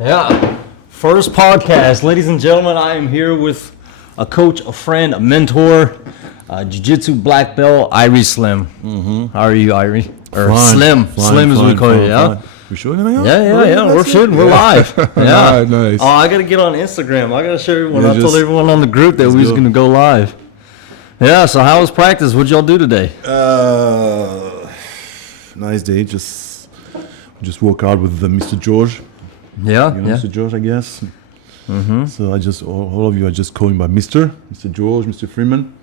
Yeah, first podcast. Ladies and gentlemen, I am here with a coach, a friend, a mentor, Jiu-Jitsu black belt, Irie Slim. Mm-hmm. How are you, Irie? Or Fine, Slim as we call you, yeah? We shooting anything else? Yeah, we're shooting. We're live. Yeah. Nice. Oh, I got to get on Instagram. I got to show everyone. I told everyone on the group that we was going to go live. Yeah, so how was practice? What'd y'all do today? Nice day. Just work out with Mr. George. Yeah, Mr. George, I guess. Mm-hmm. So I just all of you are just calling by Mr. George, Mr. Freeman.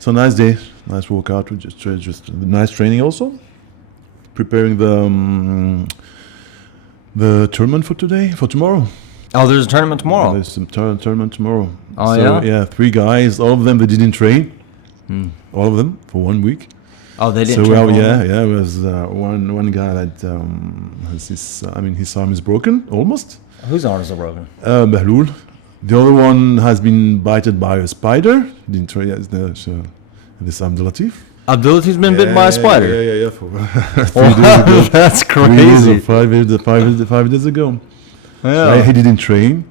So nice day, nice workout. We just nice training also. Preparing the tournament for tomorrow. Oh, there's a tournament tomorrow. There's some tournament tomorrow. Oh, so, yeah? 3 guys. All of them they didn't train. All of them for 1 week. Oh, they didn't. So it was one guy that has his arm is broken almost. Whose arms are broken? Bahloul. The other one has been bited by a spider. Didn't try. This Abdulatif. Abdulatif's been bitten by a spider. Yeah. For 3 days ago. That's crazy. 5 days ago. Yeah. So he didn't train.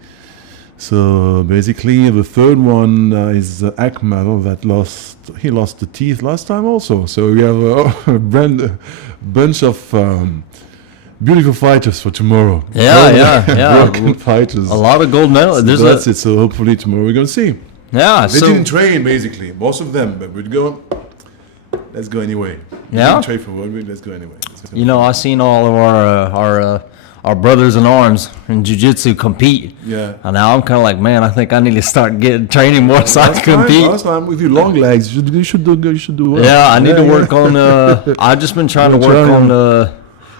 So basically, the third one is Akmal that lost the teeth last time also. So we have a bunch of beautiful fighters for tomorrow. Yeah. Broken fighters. A lot of gold medals. So that's it. So hopefully tomorrow we're gonna see. Yeah. They didn't train basically, most of them, but we'd go. Let's go anyway. Yeah. We didn't train for 1 week. Let's go anyway. You know, I seen all of our brothers in arms in jiu-jitsu compete. Yeah. And now I'm kind of like, man, I think I need to start training more so I can compete. Last time with your long legs, you should do well. Yeah, I need to work on. I've just been trying to work on.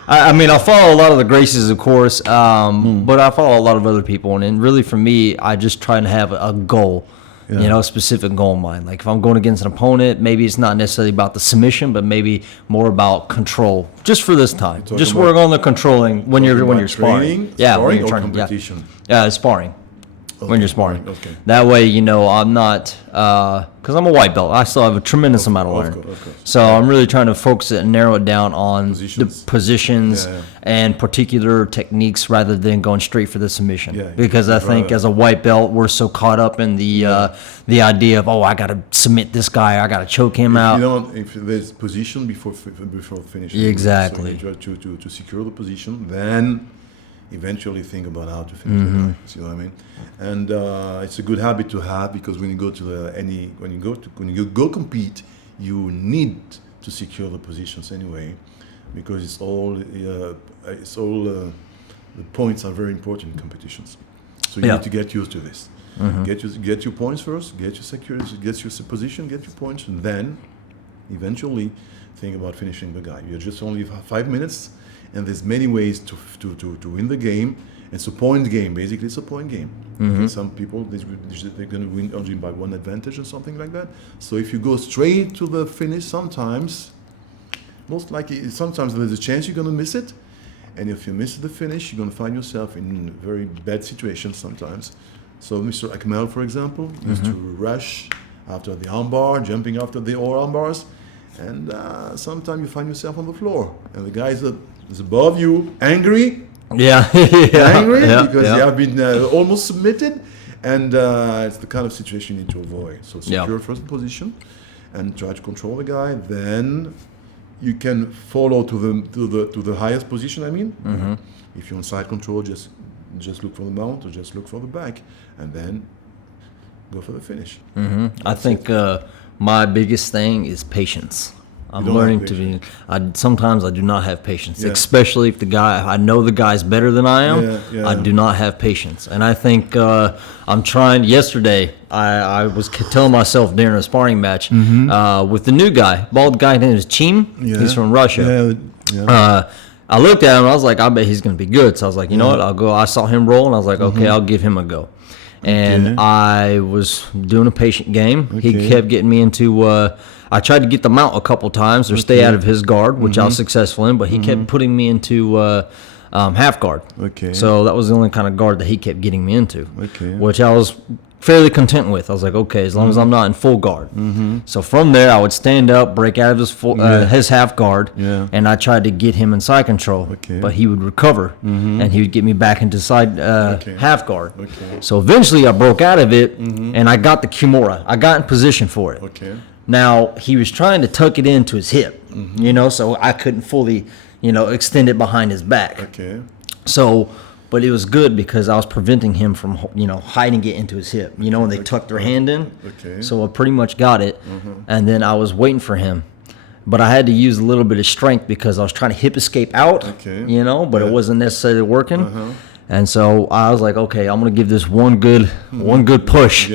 I follow a lot of the Gracies, of course, but I follow a lot of other people, and really for me, I just try to have a goal. Yeah. A specific goal in mind. Like if I'm going against an opponent, maybe it's not necessarily about the submission, but maybe more about control. Just for this time, just work on the controlling when you're sparring. Sparring or competition. Yeah, sparring. Okay. When you're sparring. Okay. That way, I'm not, because I'm a white belt. I still have a tremendous amount to learn. Of course. So I'm really trying to focus it and narrow it down on the positions and particular techniques rather than going straight for the submission. Yeah, because I think as a white belt, we're so caught up in the idea of, I got to submit this guy, I got to choke him out. If there's position before finishing. Exactly. So you try to secure the position, then eventually think about how to finish the guy. See what I mean? And it's a good habit to have, because when you go when you go compete, you need to secure the positions anyway, because it's all the points are very important in competitions. So you need to get used to this. Get your points first, get your security, get your position, get your points, and then eventually think about finishing the guy. You just only have 5 minutes. And there's many ways to win the game. It's a point game. Basically, it's a point game. Okay, some people, they're going to win only by 1 advantage or something like that. So if you go straight to the finish, sometimes there's a chance you're going to miss it. And if you miss the finish, you're going to find yourself in very bad situations sometimes. So Mr. Akmal, for example, used to rush after the armbar, jumping after the arm bars. And sometimes you find yourself on the floor. And the guys is above you, angry. Angry because they have been almost submitted, and it's the kind of situation you need to avoid. So secure first position, and try to control the guy. Then you can follow to the highest position. If you're on side control, just look for the mount or just look for the back, and then go for the finish. I think my biggest thing is patience. I'm learning to be. Sometimes I do not have patience, especially if I know the guy's better than I am. I do not have patience, and I think I'm trying. Yesterday, I was telling myself during a sparring match with the new guy, bald guy named is Chim. He's from Russia. I looked at him. I was like, I bet he's going to be good. So I was like, you know what? I'll go. I saw him roll, and I was like, okay, I'll give him a go. And I was doing a patient game. He kept getting me into. I tried to get the mount a couple times or stay out of his guard, which I was successful in, but he kept putting me into half guard. So that was the only kind of guard that he kept getting me into, which I was fairly content with. I was like, okay, as long as I'm not in full guard. So from there, I would stand up, break out of his his half guard, and I tried to get him in side control. But he would recover, and he would get me back into side half guard. So eventually, I broke out of it, and I got the Kimura. I got in position for it. Now, he was trying to tuck it into his hip, so I couldn't fully, extend it behind his back. So, but it was good because I was preventing him from, hiding it into his hip, when they tucked their hand in. So I pretty much got it, and then I was waiting for him. But I had to use a little bit of strength because I was trying to hip escape out, but it wasn't necessarily working. And so I was like, okay, I'm going to give this one good push.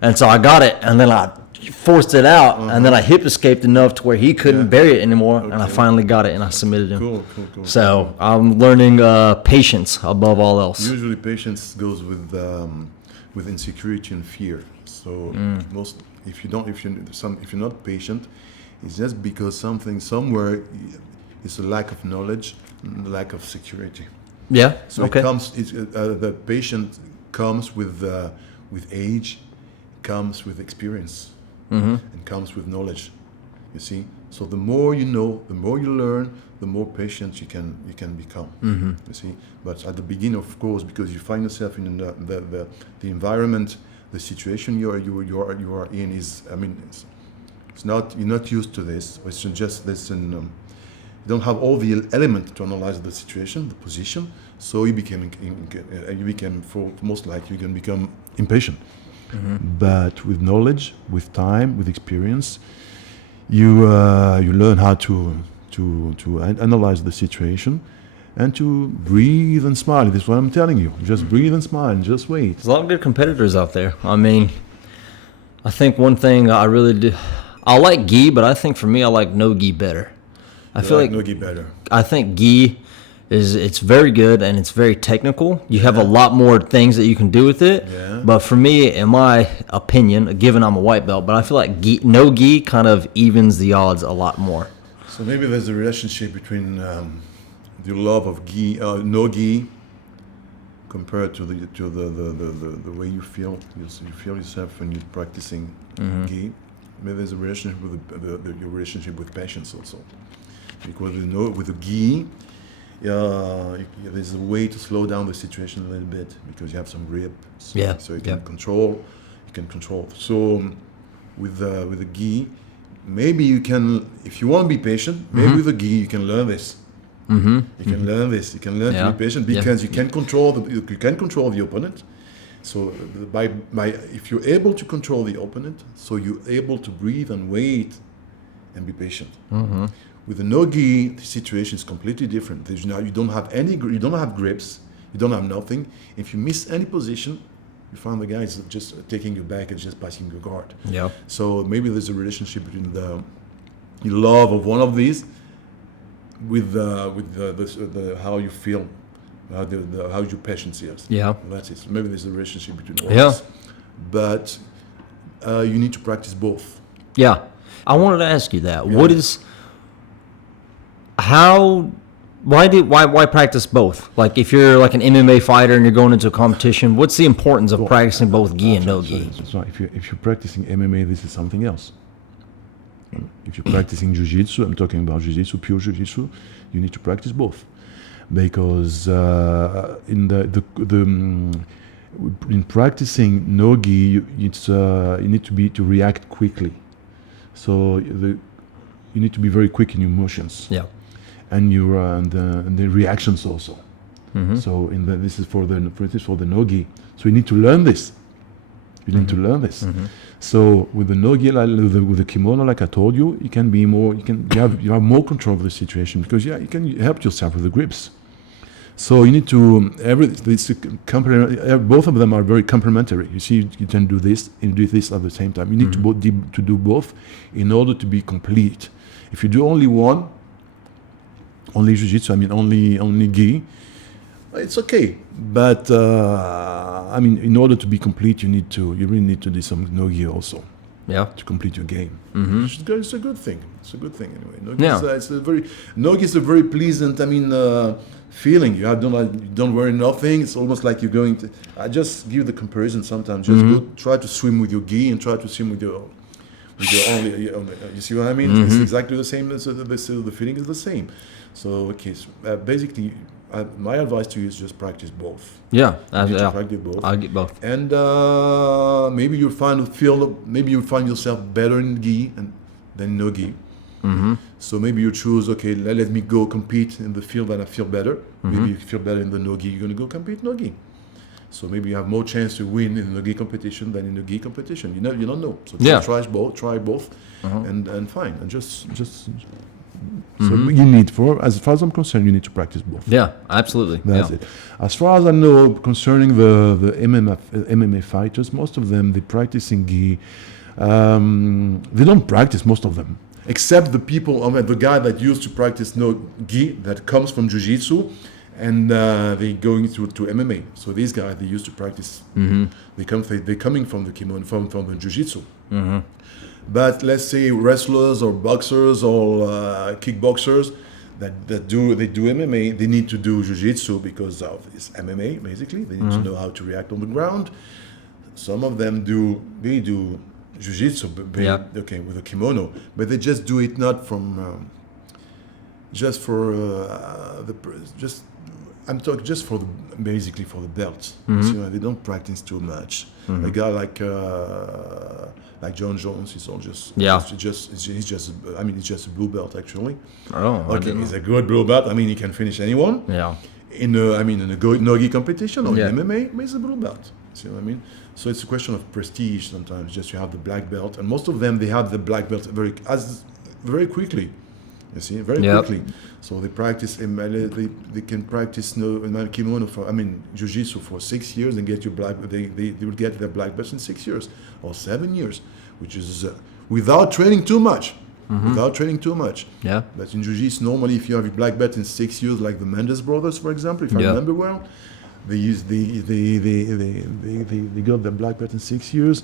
And so I got it, and then I forced it out, and then I hip escaped enough to where he couldn't bury it anymore, and I finally got it, and I submitted him. Cool. So I'm learning patience above all else. Usually patience goes with insecurity and fear. So if you're not patient, it's just because something somewhere is a lack of knowledge, lack of security. Yeah. So it comes. The patience comes with age, comes with experience, and comes with knowledge. You see. So the more you know, the more you learn, the more patient you can become. You see. But at the beginning, of course, because you find yourself in the environment, the situation you are in is. I mean, it's not, you're not used to this. It's just this. You don't have all the elements to analyze the situation, the position. So you became most likely you can become impatient. But with knowledge, with time, with experience, you learn how to analyze the situation and to breathe and smile. This is what I'm telling you. Just breathe and smile and just wait. There's a lot of good competitors out there. I mean, I think one thing I really do, I like gi, but I think for me I like no gi better. I feel like no gi better. I think gi it's very good and it's very technical. You have a lot more things that you can do with it. But for me, in my opinion, given I'm a white belt, but I feel like no gi kind of evens the odds a lot more. So maybe there's a relationship between the love of gi, no gi, compared to the way you feel yourself when you're practicing gi. Maybe there's a relationship with your relationship with patience also, because with the gi, there's a way to slow down the situation a little bit because you have some grip, so you can control. So with the gi, maybe you can, if you want to be patient, maybe with the gi you can learn this. You can learn this. You can learn to be patient because you can control the opponent. So by if you're able to control the opponent, so you're able to breathe and wait and be patient. With the no-gi, the situation is completely different. You don't have grips, you don't have nothing. If you miss any position, you find the guy is just taking you back and just passing your guard. So maybe there's a relationship between the love of one of these with the how you feel, how your patience is. That's it. So maybe there's a relationship between all this. But you need to practice both. I wanted to ask you that. What is why practice both? Like if you're like an MMA fighter and you're going into a competition, what's the importance of practicing both gi and no gi? So if you're practicing MMA, this is something else. If you're practicing Jiu-Jitsu, I'm talking about Jiu-Jitsu, pure Jiu-Jitsu, you need to practice both, because in practicing no gi, you need to react quickly. So you need to be very quick in your motions. And the reactions also. So this is for the no gi. So you need to learn this. So with the no gi, with the kimono, like I told you, you can be more. You have more control of the situation because you can help yourself with the grips. So you need to both of them are very complementary. You see, you can do this and do this at the same time. You need to do both in order to be complete. If you do only one, only jiu-jitsu, only gi, it's okay. But in order to be complete, you really need to do some no gi also. to complete your game. It's a good thing. It's a good thing anyway. Nogi is a very pleasant, feeling. You don't worry nothing. It's almost like you're going to. I just give the comparison sometimes. Just go try to swim with your gi and try to swim with your only. You see what I mean? It's exactly the same. The feeling is the same. So basically. My advice to you is just practice both. Practice both. I get both. And maybe you'll find yourself better in gi than no gi. So maybe you choose, let me go compete in the field that I feel better. Maybe you feel better in the no gi, you're going to go compete no gi. So maybe you have more chance to win in the no gi competition than in the gi competition. You don't know. So try both, and fine. And just. So you need, as far as I'm concerned, you need to practice both. Yeah, absolutely. That's it. As far as I know, concerning the MMA fighters, most of them, they practice in gi. They don't practice, most of them. Except the people, the guy that used to practice no gi, that comes from Jiu-Jitsu, and they going to MMA. So these guys, they used to practice. They're coming from the kimono, from the Jiu-Jitsu. But let's say wrestlers or boxers or kickboxers that do MMA, they need to do jiu-jitsu because of this MMA. Basically, they need to know how to react on the ground. Some of them do jiu-jitsu, with a kimono, but they just do it not from basically for the belts. So they don't practice too much. A guy like John Jones, he's just a blue belt actually. He's a good blue belt. He can finish anyone. In a no-gi competition or in MMA, he's a blue belt. See what I mean? So it's a question of prestige sometimes. Just you have the black belt, and most of them they have the black belt very quickly. You see, very quickly. So they practice. They can practice kimono jiu-jitsu for 6 years and get your black. They will get their black belt in 6 years or 7 years, which is without training too much. Without training too much. But in jiu-jitsu, normally, if you have your black belt in 6 years, like the Mendes brothers, for example, if I remember well, they got their black belt in 6 years.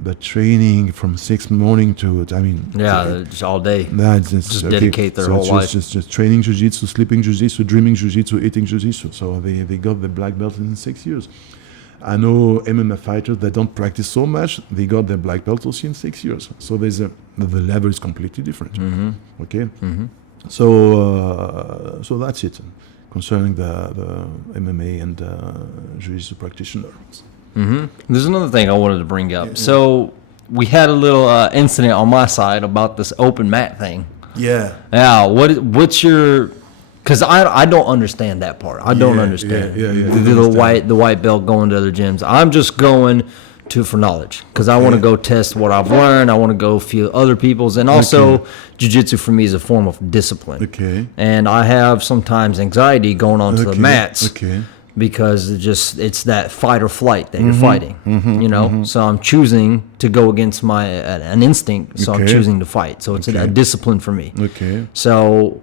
But training from 6 morning to just all day. Just dedicate their whole life. Just training jiu-jitsu, sleeping jiu-jitsu, dreaming jiu-jitsu, eating jiu-jitsu. So they got the black belt in 6 years. I know MMA fighters that don't practice so much. They got their black belt also in 6 years. So the level is completely different. Okay. So that's it concerning the MMA and jiu-jitsu practitioners. There's another thing I wanted to bring up. So we had a little incident on my side about this open mat thing. What's your? Because I don't understand that part. I don't understand the white belt going to other gyms. I'm just going for knowledge because I want to go test what I've learned. I want to go feel other people's, and also jiu-jitsu for me is a form of discipline. And I have sometimes anxiety going onto the mats. Because it's that fight or flight that you're fighting, So I'm choosing to go against an instinct. So I'm choosing to fight. So it's a discipline for me. So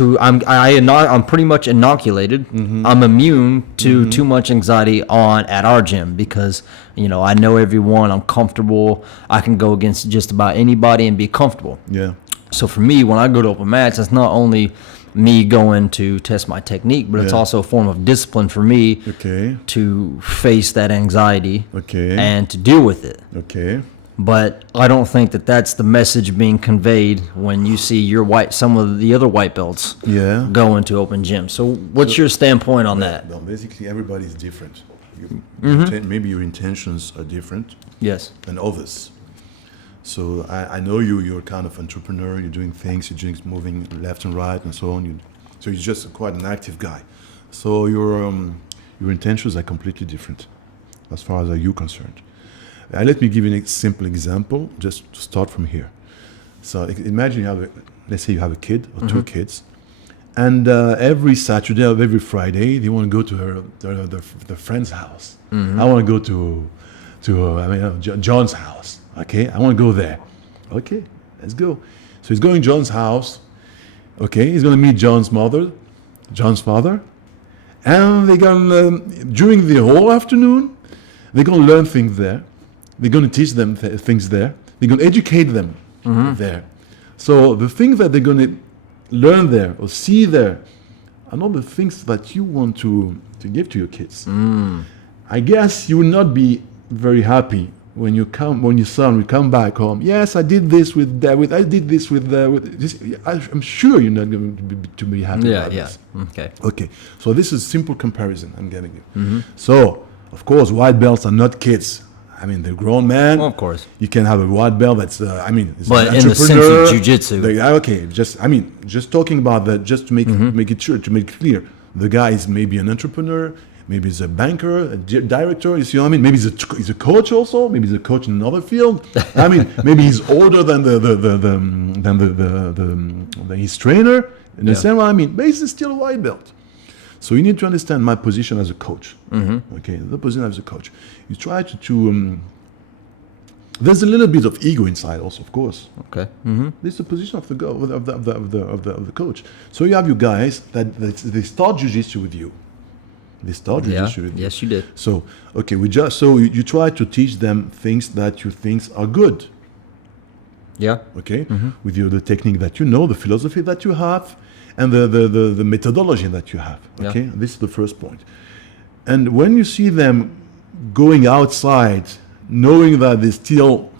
I'm pretty much inoculated. I'm immune to too much anxiety at our gym because I know everyone. I'm comfortable. I can go against just about anybody and be comfortable. So for me, when I go to open mats, it's not only me going to test my technique, but it's also a form of discipline for me to face that anxiety and to deal with it. But I don't think that's the message being conveyed when you see some of the other white belts go into open gyms. So what's your standpoint on that? No, basically, everybody's different. Maybe your intentions are different than others. So I know you're kind of entrepreneur, you're doing things, you're moving left and right and so on. So you're just quite an active guy. So your intentions are completely different as far as you're concerned. Let me give you a simple example, just to start from here. So imagine let's say you have a kid or two kids, and every Saturday or every Friday, they want to go to their friend's house. I want to go to John's house. Okay, I want to go there. Okay, let's go. So he's going to John's house. Okay, he's going to meet John's father, and they're going during the whole afternoon, they're going to learn things there. They're going to teach them things there. They're going to educate them there. So the things that they're going to learn there or see there are not the things that you want to give to your kids. I guess you will not be very happy when your son will come back home. Yes, I did this with that. I did this with this. I'm sure you're not going to be happy about this. Okay. So this is simple comparison I'm giving you. So of course, white belts are not kids. I mean, they're grown men. Well, of course. You can have a white belt that's, it's but an in the sense of jiu-jitsu. Okay, just talking about that, just to make it sure, to make it clear. The guy is maybe an entrepreneur, maybe he's a banker, a director, you see what I mean? Maybe he's a coach also, maybe he's a coach in another field. I mean, maybe he's older than his trainer. You understand what I mean? But he's still a white belt. So you need to understand my position as a coach. Okay, the position as a coach. You try to there's a little bit of ego inside also, of course. Okay. This is the position of the coach. So you have your guys that they start jiu-jitsu with you. They start jiu-jitsu with you. Yes, you did. So okay, you try to teach them things that you think are good. Yeah. Okay, with the technique that you know, the philosophy that you have, and the methodology that you have. Okay, this is the first point. And when you see them going outside, knowing that they're still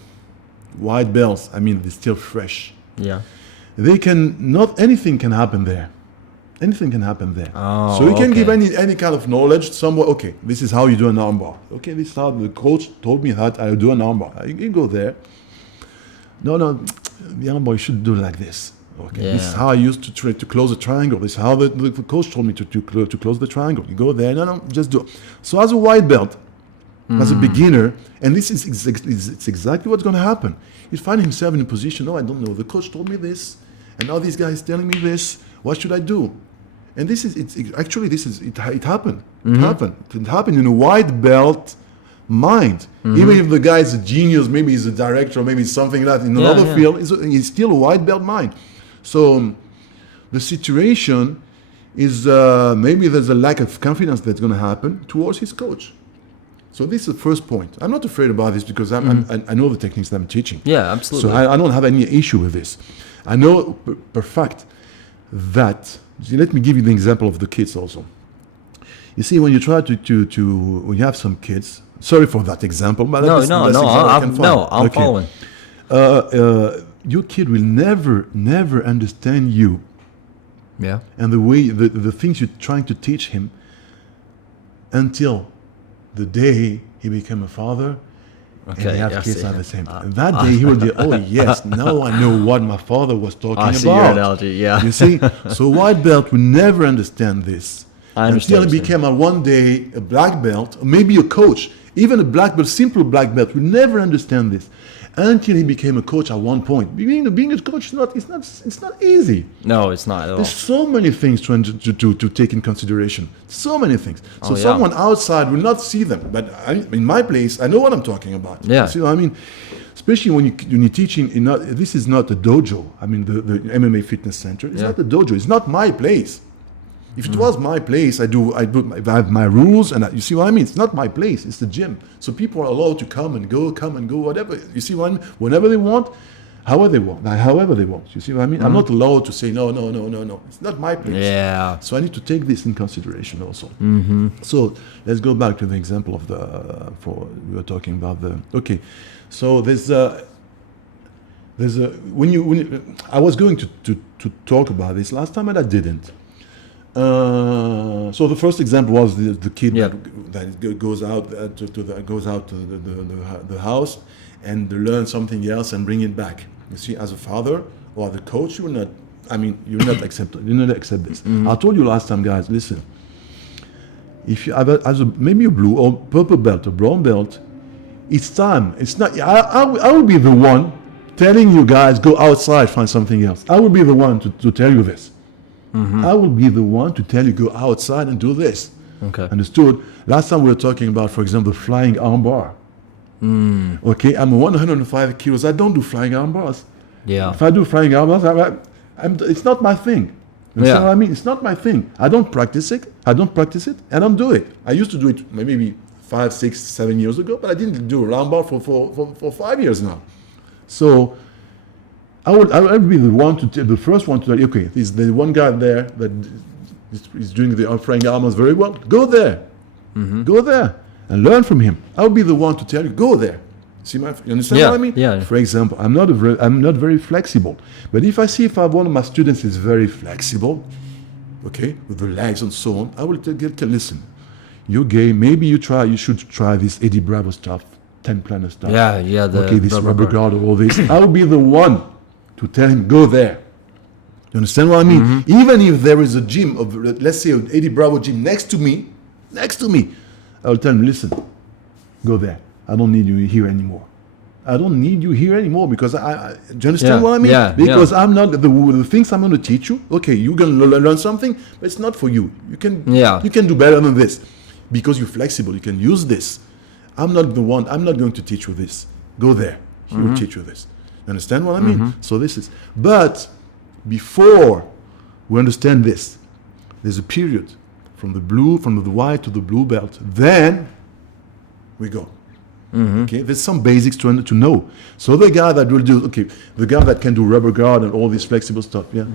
white belts, I mean they're still fresh. Yeah. Anything can happen there. Anything can happen there. Oh, so you can give any kind of knowledge somewhere. Okay, this is how you do an armbar. Okay, this is how the coach told me that I do an armbar. You go there. No, the armbar you should do like this. Okay, this is how I used to try to close a triangle. This is how the coach told me to close the triangle. You go there. No, just do it. So as a white belt, as a beginner, and this is it's exactly what's going to happen. You find himself in a position. No, I don't know. The coach told me this, and now this guy is telling me this. What should I do? And it happened. It happened in a white belt mind. Even if the guy is a genius, maybe he's a director, maybe it's something like that in another field, he's still a white belt mind. So the situation is maybe there's a lack of confidence that's going to happen towards his coach. So this is the first point. I'm not afraid about this because I know the techniques that I'm teaching. Yeah, absolutely. So I don't have any issue with this. I know per fact that, let me give you the example of the kids also. You see, when you try when you have some kids, sorry for that example, but I'm following. Your kid will never understand you. Yeah. And the way, the things you're trying to teach him until the day he became a father. Okay, and they have kids at the same time. And that day he will be, oh yes, now I know what my father was talking about. I see your analogy, yeah. You see? So white belt will never understand this. I understand. Until he became one day a black belt, or maybe a coach. Even a black belt, simple black belt, will never understand this. Until he became a coach at one point. Being a coach it's not easy. No, it's not at all. There's so many things to take in consideration. So many things. So someone outside will not see them. But in my place, I know what I'm talking about. Yeah. You see what I mean? Especially when you're teaching, this is not a dojo. I mean, the MMA Fitness Center. It's not a dojo. It's not my place. If it was my place, I have my rules, and you see what I mean? It's not my place, it's the gym. So people are allowed to come and go, whatever. You see what I mean? Whenever they want, however they want. You see what I mean? I'm not allowed to say, no. It's not my place. Yeah. So I need to take this in consideration also. So let's go back to the example of we were talking about okay. So when I was going to talk about this last time, and I didn't. So the first example was the kid that goes out to the house and learn something else and bring it back. You see, as a father or the coach, you're not accept this. I told you last time, guys. Listen, if you have maybe a blue or purple belt or brown belt, it's time. It's not. I will be the one telling you guys go outside, find something else. I will be the one to tell you this. I will be the one to tell you go outside and do this. Okay. Understood? Last time we were talking about, for example, flying arm bar. Okay, I'm 105 kilos. I don't do flying arm bars. Yeah. If I do flying arm bars, it's not my thing. You see what I mean? It's not my thing. I don't practice it. I don't do it. I used to do it maybe 5, 6, 7 years ago, but I didn't do a round bar for 5 years now. So I would be the first one to tell you, okay, there's the one guy there that is doing the flying arms very well. Go there. Go there and learn from him. I would be the one to tell you, go there. You understand what I mean? Yeah. For example, I'm not very flexible, but if one of my students is very flexible, okay, with the legs and so on, I will listen. You're gay. Maybe you should try this Eddie Bravo stuff, 10 planet stuff. Yeah. This rubber guard or all this. I will be the one to tell him, go there. You understand what I mean? Even if there is a gym of, let's say, an Eddie Bravo gym next to me, I will tell him, listen, go there. I don't need you here anymore. I don't need you here anymore because do you understand what I mean? Yeah, because I'm not the things I'm going to teach you. Okay, you're going to learn something, but it's not for you. You can do better than this because you're flexible. You can use this. I'm not the one. I'm not going to teach you this. Go there. He will teach you this. You understand what I mean? So this is. But before we understand this, there's a period from the white to the blue belt. Then we go. Okay, there's some basics to know. So the guy that will do, the guy that can do rubber guard and all this flexible stuff, yeah.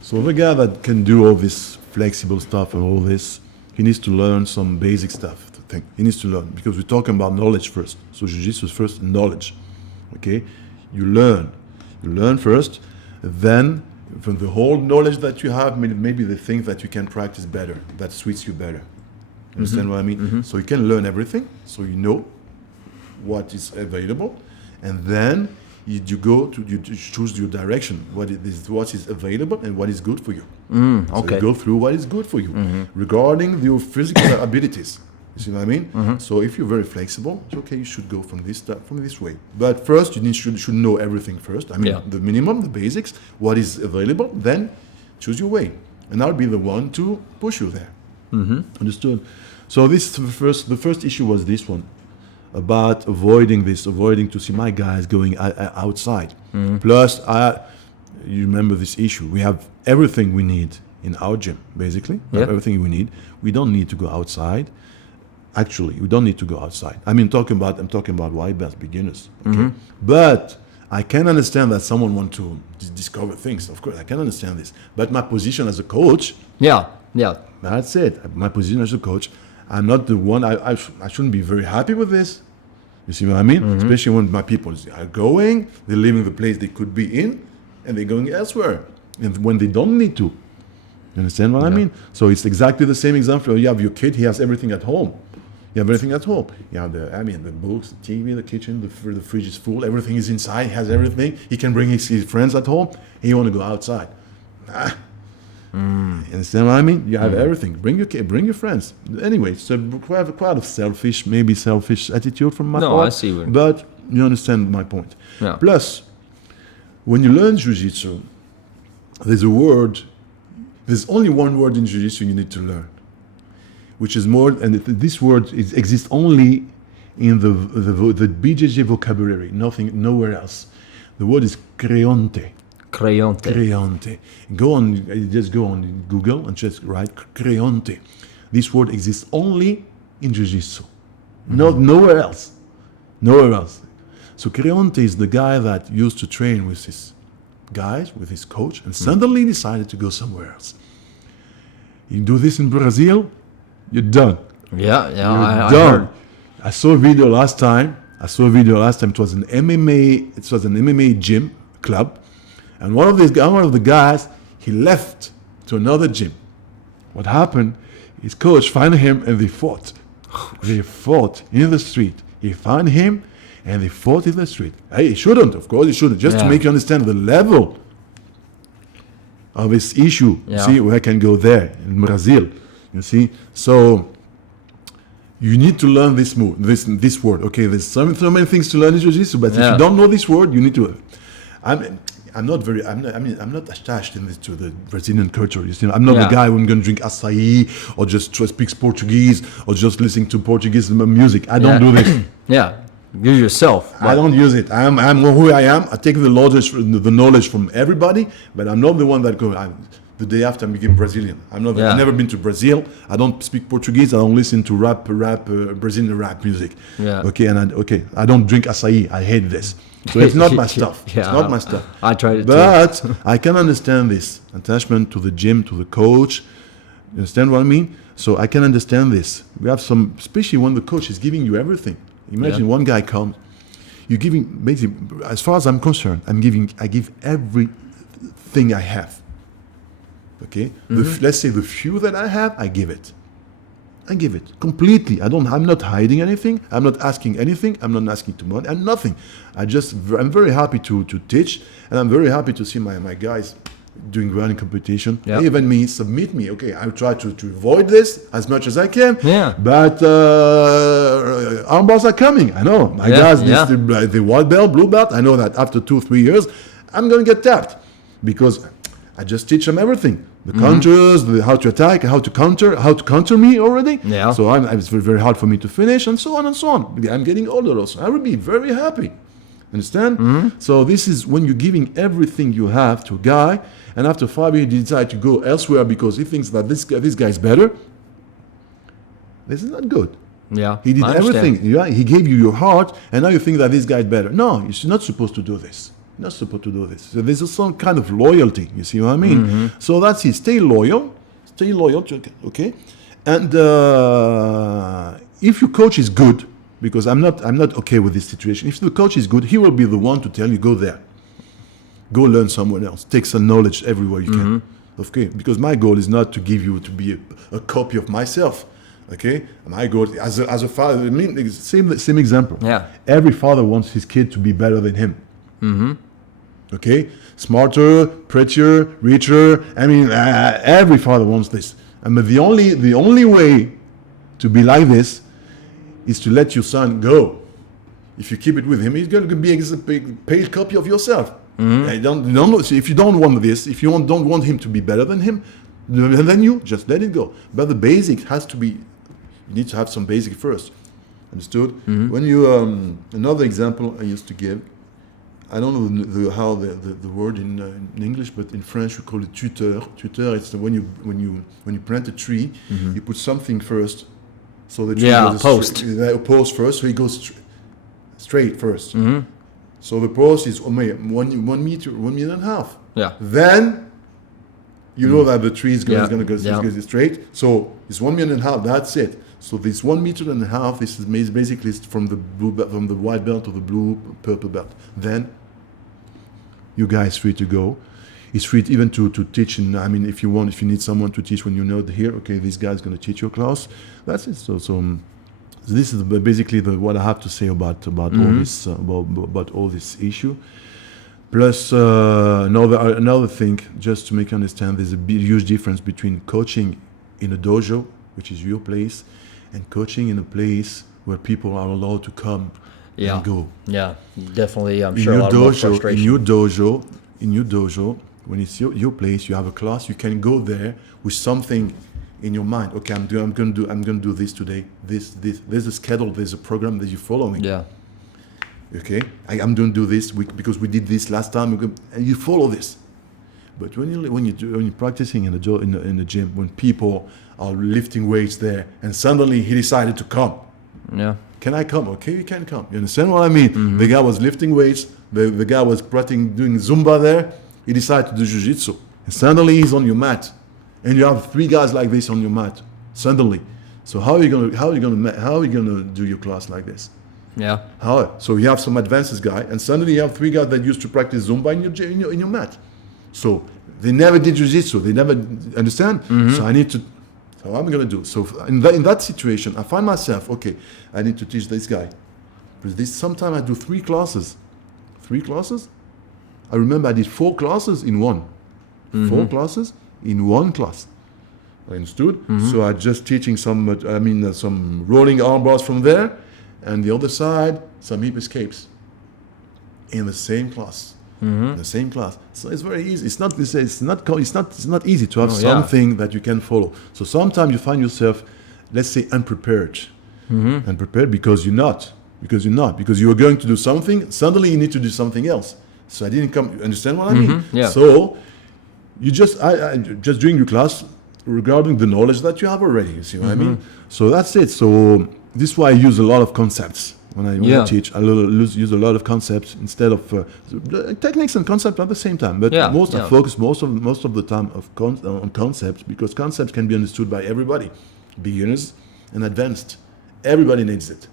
So the guy that can do all this flexible stuff and all this, he needs to learn some basic stuff. He needs to learn because we're talking about knowledge first. So Jiu-Jitsu is first knowledge. Okay, you learn first, then from the whole knowledge that you have, maybe the things that you can practice better, that suits you better. Understand what I mean? So you can learn everything, so you know what is available, and then you choose your direction, what is available and what is good for you. So you go through what is good for you regarding your physical abilities. You see what I mean? So if you're very flexible, it's okay. You should go from this way. But first, you should know everything first. I mean, the minimum, the basics, what is available. Then choose your way, and I'll be the one to push you there. Understood? So the first issue was this one, about avoiding to see my guys going outside. Plus, you remember this issue. We have everything we need in our gym, basically. We have everything we need. We don't need to go outside. Actually, we don't need to go outside. I'm talking about white belts, beginners. Okay? But I can understand that someone wants to discover things. Of course, I can understand this. But my position as a coach, that's it. My position as a coach, I'm not the one. I shouldn't be very happy with this. You see what I mean? Especially when my people are going, they're leaving the place they could be in, and they're going elsewhere. And when they don't need to. You understand what I mean? So it's exactly the same example. You have your kid, he has everything at home. You have everything at home. You have the books, the TV, the kitchen, the fridge is full. Everything is inside. He has everything. He can bring his friends at home. He want to go outside. You understand what I mean? You have everything. Bring your kid, bring your friends. Anyway, it's quite a selfish attitude from my part. No, I see what. But you understand my point. Yeah. Plus, when you learn Jiu-Jitsu, there's only one word in Jiu-Jitsu you need to learn, which is more, and this word exists only in the BJJ vocabulary, nowhere else. The word is creonte. Creonte. Just go on Google and just write creonte. This word exists only in Jiu-Jitsu, nowhere else. So creonte is the guy that used to train with his guys, with his coach, and suddenly decided to go somewhere else. You do this in Brazil, you're done. I Done. heard. I saw a video last time. It was an MMA gym club, and one of the guys, he left to another gym. What happened? His coach found him and they fought. They fought in the street. He found him and they fought in the street. Hey, he shouldn't, of course, he shouldn't. Just to make you understand the level of this issue. You see, where I can go there in Brazil. You see, so you need to learn this word. Okay, there's so many things to learn in Jiu-Jitsu, but if you don't know this word, you need to. I'm not attached to the Brazilian culture. You see, I'm not the guy who's going to drink açaí or just speaks Portuguese or just listening to Portuguese music. I don't do this. You're yourself. I don't use it. I'm who I am. I take the knowledge from everybody, but I'm not the one that goes. The day after I became Brazilian. I've never been to Brazil. I don't speak Portuguese. I don't listen to Brazilian rap music. Yeah. Okay, I don't drink acai. I hate this. So it's not my stuff. Yeah, it's not my stuff. I tried it but too. I can understand this attachment to the gym, to the coach. You understand what I mean? So I can understand this. We have some, especially when the coach is giving you everything. Imagine one guy comes, you're giving, basically, as far as I'm concerned, I give everything I have. Okay, let's say the few that I have, I give it completely. I'm not hiding anything. I'm not asking anything. I'm not asking too much. I'm nothing. I'm very happy to teach, and I'm very happy to see my guys doing well in competition. Yeah. Even me, submit me. Okay, I try to avoid this as much as I can. Yeah. But armbars are coming. I know my guys. The white belt, blue belt. I know that after 2-3 years, I'm going to get tapped because I just teach them everything. The counters, how to attack, how to counter me already. Yeah. So it's very, very hard for me to finish, and so on and so on. I'm getting older also. I will be very happy. Understand? So this is when you're giving everything you have to a guy, and after 5 years, he decides to go elsewhere because he thinks that this guy is better. This is not good. Yeah. He did everything. Yeah. He gave you your heart, and now you think that this guy is better. No, you're not supposed to do this. You're not supposed to do this. So there's some kind of loyalty. You see what I mean? So that's it. Stay loyal. Okay. And if your coach is good, because I'm not okay with this situation. If the coach is good, he will be the one to tell you go there, go learn somewhere else, take some knowledge everywhere you can. Okay. Because my goal is not to give you to be a copy of myself. Okay. My goal as a father. I mean, same example. Yeah. Every father wants his kid to be better than him. Okay, smarter, prettier, richer. I mean, every father wants this. But the only way to be like this is to let your son go. If you keep it with him, he's going to be a pale copy of yourself. If you don't want this, if you don't want him to be better than him, then you just let it go. But the basic has to be. You need to have some basic first. Understood? When you another example I used to give. I don't know how the word in English, but in French we call it tuteur. Tuteur, it's when you plant a tree, you put something first, so the tree goes a post first, so it goes straight first. So the post is 1 meter, 1 meter and a half. Yeah. Then you know that the tree is going to go straight. So it's 1 meter and a half. That's it. So this 1 meter and a half, this is basically from the white belt to the blue purple belt. Then you guys free to go. It's free even to teach. I mean, if you need someone to teach when you're not here, okay, this guy's going to teach your class. That's it. So this is basically what I have to say about all this about all this issue. Plus another thing, just to make you understand, there's a huge difference between coaching in a dojo, which is your place, and coaching in a place where people are allowed to come and go. Yeah, definitely. I'm sure a lot more frustration. In your dojo, when it's your place, you have a class. You can go there with something in your mind. Okay, I'm going to do this today. This. There's a schedule. There's a program that you follow me. Yeah. Okay, I'm going to do this because we did this last time. And you follow this. But when you're practicing in the gym, when people are lifting weights there, and suddenly he decided to come. Yeah. Can I come? Okay, you can come. You understand what I mean? The guy was lifting weights. The guy was doing Zumba there. He decided to do Jiu-Jitsu. And suddenly he's on your mat. And you have 3 guys like this on your mat. Suddenly. So how are you gonna do your class like this? Yeah. How? So you have some advanced guy, and suddenly you have 3 guys that used to practice Zumba in your mat. So they never did Jiu-Jitsu. They never understand. So So I'm going to do. So in that situation, I find myself, okay, I need to teach this guy. But sometimes I do 3 classes. 3 classes? I remember I did 4 classes in one. 4 classes in one class. I understood? So I just teaching some rolling arm bars from there, and the other side, some hip escapes. In the same class. The same class. So it's very easy. It's not easy to have something that you can follow. So sometimes you find yourself, let's say, unprepared. Unprepared because you're not. because you're not. Because you were going to do something, suddenly you need to do something else. So I didn't come. Understand what I mean? Yeah. So you just just during your class regarding the knowledge that you have already. You see what I mean? So that's it. So this is why I use a lot of concepts when I teach. I use a lot of concepts instead of techniques and concepts at the same time. But I focus most of the time on concepts, because concepts can be understood by everybody, beginners and advanced. Everybody needs it.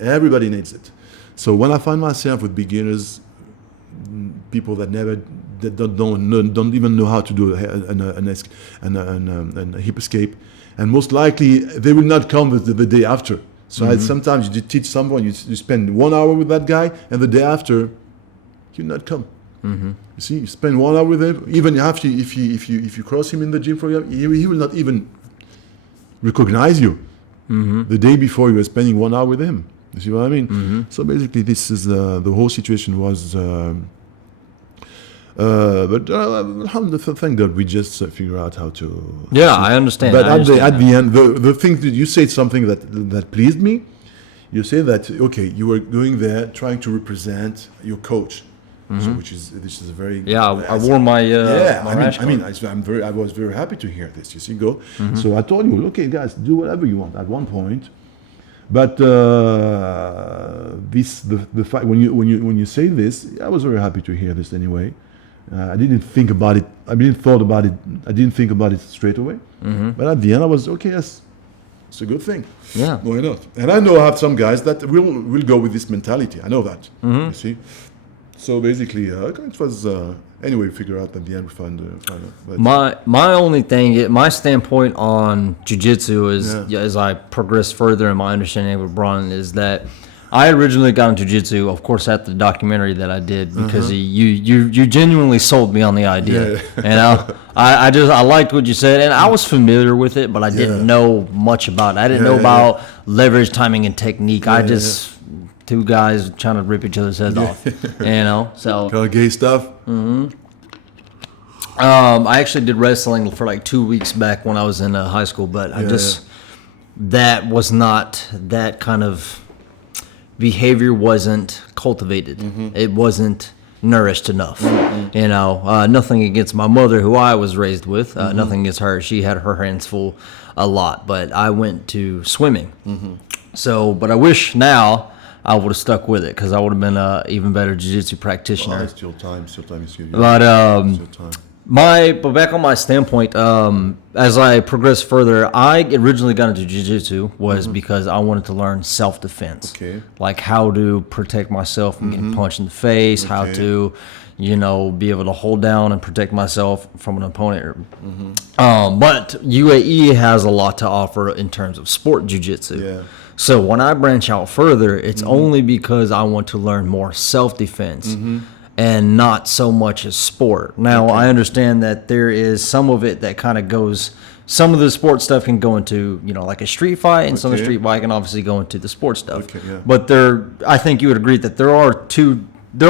Everybody needs it. So when I find myself with beginners, people that don't even know how to do a hip escape, and most likely they will not come the day after. So sometimes you teach someone, you spend 1 hour with that guy, and the day after, he'll not come. You see, you spend 1 hour with him, even after if you cross him in the gym, for example, he will not even recognize you. The day before you were spending 1 hour with him. You see what I mean? So basically, this is the whole situation was. But thank God we just figure out how to. Yeah, I understand. But at the end, the thing that you said something that pleased me. You say that you were going there trying to represent your coach, so which is a very I wore my I was very happy to hear this. You see, So I told you, okay, guys, do whatever you want at one point. But the fact when you say this, I was very happy to hear this anyway. I didn't think about it. I didn't think about it straight away. But at the end, I was okay. Yes, it's a good thing. Yeah, why not? And I know I have some guys that will go with this mentality. I know that. You see. So basically, it was anyway. Figure out at the end we find out. My only thing, my standpoint on jiu-jitsu is as I progress further in my understanding of Bron is that I originally got into jiu-jitsu, of course, at the documentary that I did because you genuinely sold me on the idea. You know, I liked what you said, and I was familiar with it, but I didn't know much about it. I didn't know about leverage, timing, and technique. I just two guys trying to rip each other's heads off, you know. So kind of gay stuff. I actually did wrestling for like 2 weeks back when I was in high school, but that was not that kind of behavior wasn't cultivated. It wasn't nourished enough. You know, nothing against my mother, who I was raised with. Nothing against her. She had her hands full a lot. But I went to swimming. So, but I wish now I would have stuck with it because I would have been an even better jiu-jitsu practitioner. Well, still time. But back on my standpoint, as I progress further, I originally got into jiu-jitsu was because I wanted to learn self-defense. Like how to protect myself from getting punched in the face, how to, be able to hold down and protect myself from an opponent. But UAE has a lot to offer in terms of sport jiu-jitsu. So when I branch out further, it's only because I want to learn more self-defense. And not so much as sport. Now, I understand that there is some of it that kind of goes, some of the sports stuff can go into, like a street fight, and some of the street fight can obviously go into the sports stuff. But I think you would agree that there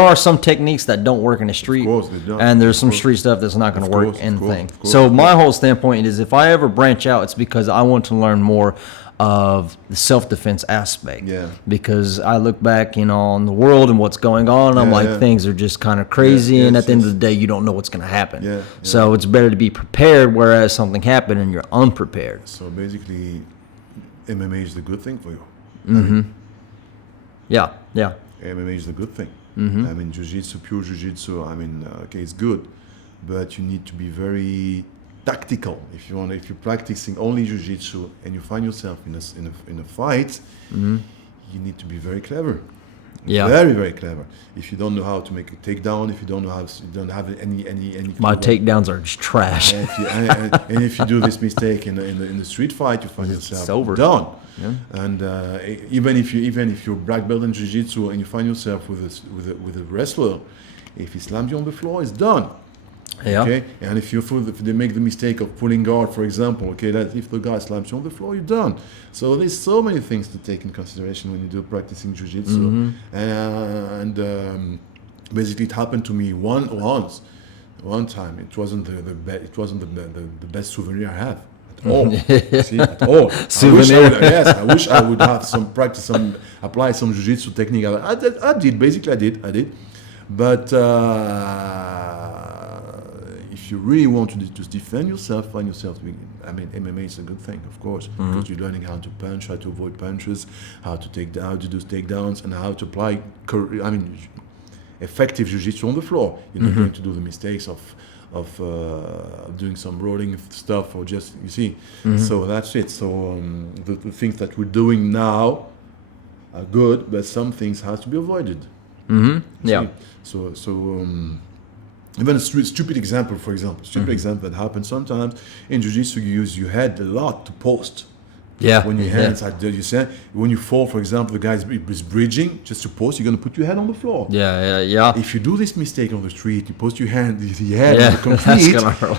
are some techniques that don't work in the street, and there's some street stuff that's not going to work in things. So my whole standpoint is if I ever branch out, it's because I want to learn more of the self-defense aspect. Because I look back, on the world and what's going on, and I'm like, things are just kind of crazy, and at the end of the day, you don't know what's going to happen. So it's better to be prepared, whereas something happened and you're unprepared. So basically, MMA is the good thing for you. MMA is the good thing. I mean, jiu-jitsu, pure jiu-jitsu, it's good, but you need to be very tactical. If you're practicing only jiu-jitsu and you find yourself in a fight, you need to be very clever. Very, very clever. If you don't know how to make a takedown, if you don't have any my takedowns are just trash. And if you do this mistake in the street fight, you find yourself done. And even if you're black belt in jiu-jitsu and you find yourself with a wrestler, if he slams you on the floor, it's done. Okay, and if they make the mistake of pulling guard, for example, that if the guy slams you on the floor, you're done. So there's so many things to take in consideration when you do practicing jiu-jitsu. And basically, it happened to me one time. It wasn't the best souvenir I have At all. See, at all. Souvenir. I wish I would have apply some jiu-jitsu technique. I did. Basically, I did. But if you really want to defend yourself, find yourself. MMA is a good thing, of course, because you're learning how to punch, how to avoid punches, how to do takedowns, and how to apply. Effective jiu-jitsu on the floor. You're not going to do the mistakes of doing some rolling stuff or just So that's it. So the things that we're doing now are good, but some things have to be avoided. Yeah. So even a stupid example, for example, example that happens sometimes in jiu-jitsu. You use your head a lot to post. Yeah. When your hands are there, when you fall, for example, the guy is bridging just to post. You're going to put your head on the floor. Yeah. If you do this mistake on the street, you post your head on the concrete,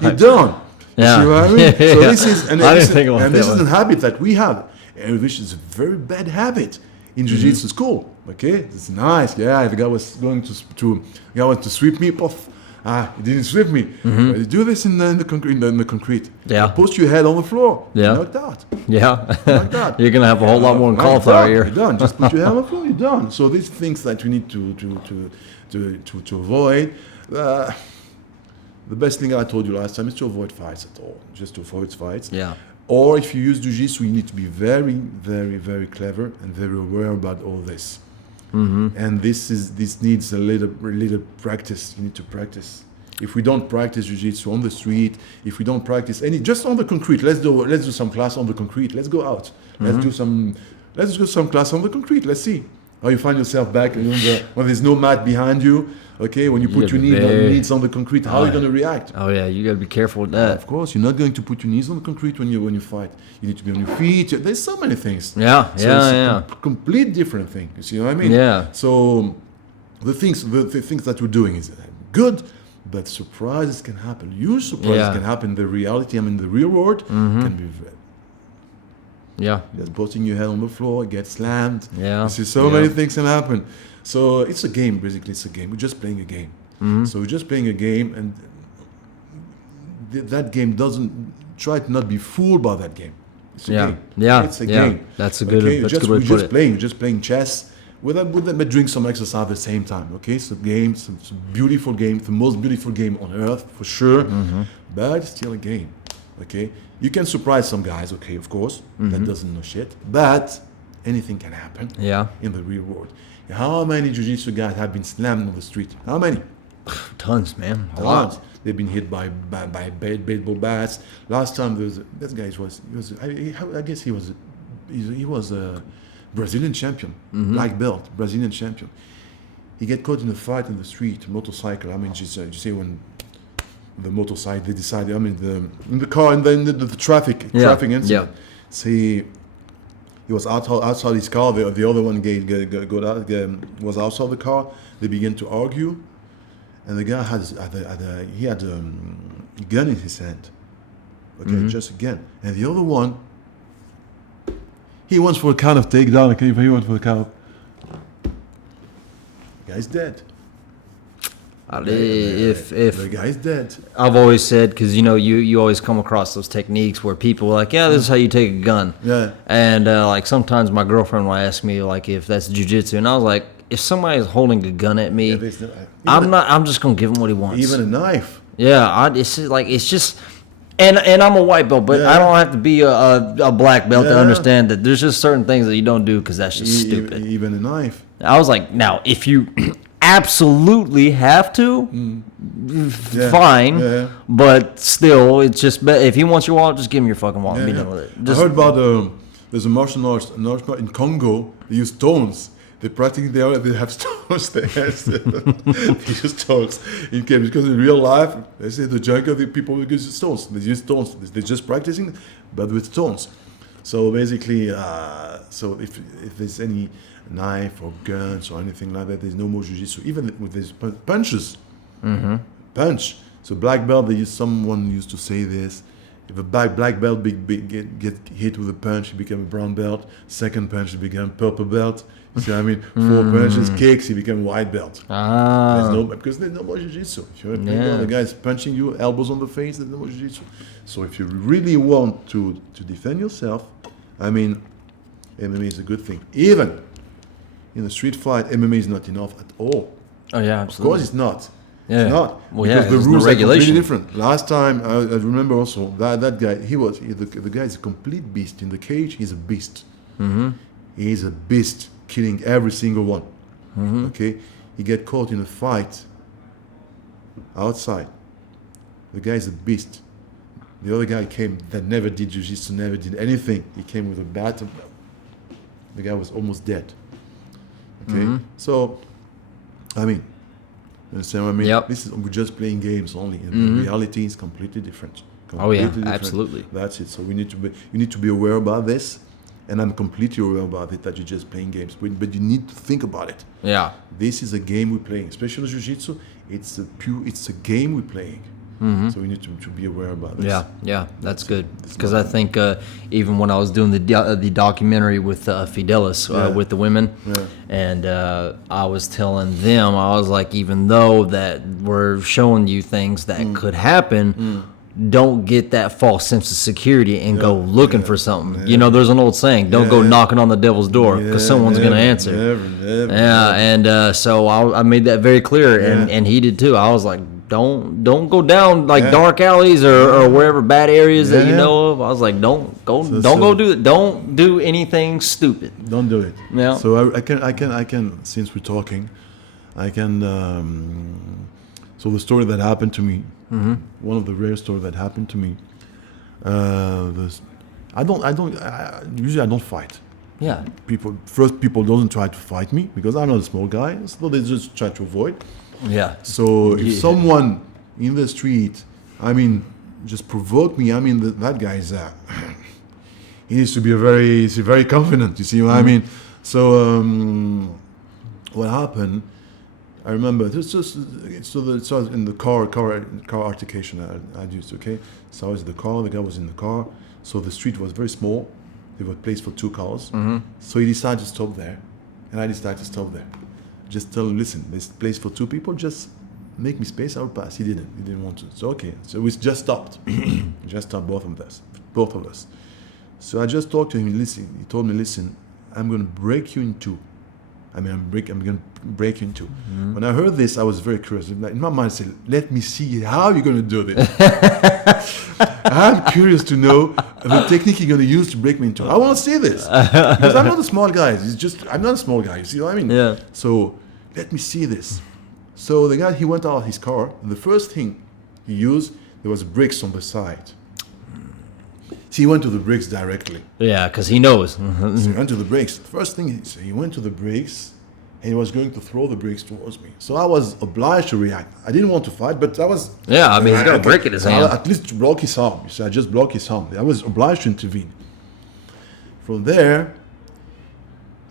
you're done. Yeah. You see what I mean? So this is this is a habit that we have, and which is a very bad habit in jiu-jitsu school. Okay, it's nice. Yeah, the guy was going to sweep me. Puff. He didn't sweep me. But you do this in the concrete. Yeah. You post your head on the floor. Yeah. Like that. Yeah. Like that. You're gonna have a whole lot more cauliflower here. You're done. Just put your head on the floor. You're done. So these things that we need to avoid. The best thing I told you last time is to avoid fights at all. Just to avoid fights. Yeah. Or if you use jiu-jitsu, you need to be very, very, very clever and very aware about all this. And this needs a little practice. You need to practice. If we don't practice jiu-jitsu on the street, if we don't practice just on the concrete, let's do some class on the concrete. Let's go out. Let's do some class on the concrete. Let's see how you find yourself back when there's no mat behind you. Okay, when you put your knees on the concrete, how are you going to react? Oh yeah, you got to be careful with that. Of course, you're not going to put your knees on the concrete when you fight. You need to be on your feet. There's so many things. Yeah, so it's a complete different thing. You see what I mean? Yeah. So the things that we're doing is good, but surprises can happen. Huge surprises can happen. The reality, the real world can be very. Yeah. Just putting your head on the floor, get slammed. Yeah. You see, so many things can happen. So it's a game, basically. It's a game. We're just playing a game. So we're just playing a game, and that game doesn't try to not be fooled by that game. It's a game. Yeah. It's a game. That's a good. Okay? That's a good way to put it. We're just playing chess. With that, doing some exercise at the same time. Okay, it's a game. It's a beautiful game. It's the most beautiful game on earth for sure. But it's still a game. Okay, you can surprise some guys. Okay, of course, that doesn't know shit. But anything can happen. Yeah. In the real world. How many jiu-jitsu guys have been slammed on the street? How many? Tons, man. A Tons. lot. They've been hit by baseball bats. Last time this guy I guess he was a Brazilian champion, black belt, Brazilian champion. He get caught in a fight in the street, motorcycle. you say when the motorcycle, they decided, in the car and then the traffic incident. Yeah. See, he was outside his car. The other one was outside the car. They began to argue, and the guy had a gun in his hand. Okay, just a gun. And the other one, he wants for a kind of takedown. Okay, he wants for a kind of. The guy's dead. If the guy's dead. I've always said, because you always come across those techniques where people are like, this is how you take a gun. Yeah. And like sometimes my girlfriend will ask me like if that's jiu-jitsu, and I was like, if somebody is holding a gun at me, I'm just gonna give him what he wants. Even a knife. Yeah, it's just. And I'm a white belt, but I don't have to be a black belt to understand that there's just certain things that you don't do because that's just stupid. Even a knife. I was like, now, if you absolutely have to, fine. Yeah. But still, it's just, if he wants your wallet, just give him your fucking wallet and be done with it. I heard about, there's a martial arts in Congo, they use stones. They have stones. They use stones because in real life, they say the jungle, the people use stones. They use stones. They're just practicing, but with stones. So basically, so if there's any knife or guns or anything like that, there's no more jiu-jitsu. Even with these punches, punch. So black belt, someone used to say this. If a black belt get hit with a punch, he became a brown belt. Second punch, he became purple belt. You see what I mean? 4 punches, kicks, he became white belt. Because there's no more jiu-jitsu. If you're the guy's punching you, elbows on the face, there's no more jiu-jitsu. So if you really want to defend yourself, I mean, MMA is a good thing. Even in a street fight, MMA is not enough at all. Oh yeah, absolutely. Of course it's not. Yeah. It's not. Well, because the rules are completely regulation. different. Last time, I remember also, that guy, the guy is a complete beast. In the cage, he's a beast. Mm-hmm. He's a beast, killing every single one. Mm-hmm. Okay? He get caught in a fight outside. The guy is a beast. The other guy came that never did jiu-jitsu, never did anything. He came with a bat. The guy was almost dead. Okay? Mm-hmm. So, I mean, you understand what I mean? Yep. We're just playing games only, and the reality is completely different. Different. Absolutely. That's it. So you need to be aware about this, and I'm completely aware about it that you're just playing games, but you need to think about it. Yeah. This is a game we're playing, especially in jiu-jitsu. It's a game we're playing. Mm-hmm. So we need to be aware about this. Yeah, that's good. Because I think even when I was doing the documentary with Fidelis, with the women, and I was telling them, I was like, even though that we're showing you things that could happen, don't get that false sense of security and go looking for something. Yeah. You know, there's an old saying, don't go knocking on the devil's door because someone's going to answer. Never. And so I made that very clear, and he did too. I was like, don't go down like dark alleys or wherever bad areas that you know of. I was like, don't go do it. Don't do anything stupid. Don't do it. Yeah. So I can since we're talking, I can. So the story that happened to me, one of the rare stories that happened to me. Usually I don't fight. Yeah. People don't try to fight me because I'm not a small guy, so they just try to avoid. Yeah. So if someone in the street, I mean, just provoke me, I mean, that guy is, he needs to be very confident, you see what I mean? So what happened, I remember, so I was in the car altercation I used, okay? So I was in the car, the guy was in the car, so the street was very small, there was a place for 2 cars, so he decided to stop there, and I decided to stop there. Just tell him, listen, this place for 2 people, just make me space, I'll pass. He didn't want to. So okay, so we just stopped. Just stopped both of us. So I just talked to him, listen, he told me, listen, I'm gonna break you in 2. I'm gonna break you in 2. When I heard this, I was very curious. In my mind I said, let me see how you're gonna do this. I'm curious to know the technique you're gonna use to break me in 2. I wanna see this. Because I'm not a small guy. I'm not a small guy, you see what I mean? Yeah. So let me see this. So the guy, he went out of his car, and the first thing he used, there was bricks on the side. See, he went to the bricks directly. Yeah, because he knows. So he went to the bricks. The first thing, he went to the bricks, and he was going to throw the bricks towards me. So I was obliged to react. I didn't want to fight, but I was... Yeah, I mean, he's got a brick in his hand. At least to block his arm. You see, I just blocked his arm. I was obliged to intervene. From there,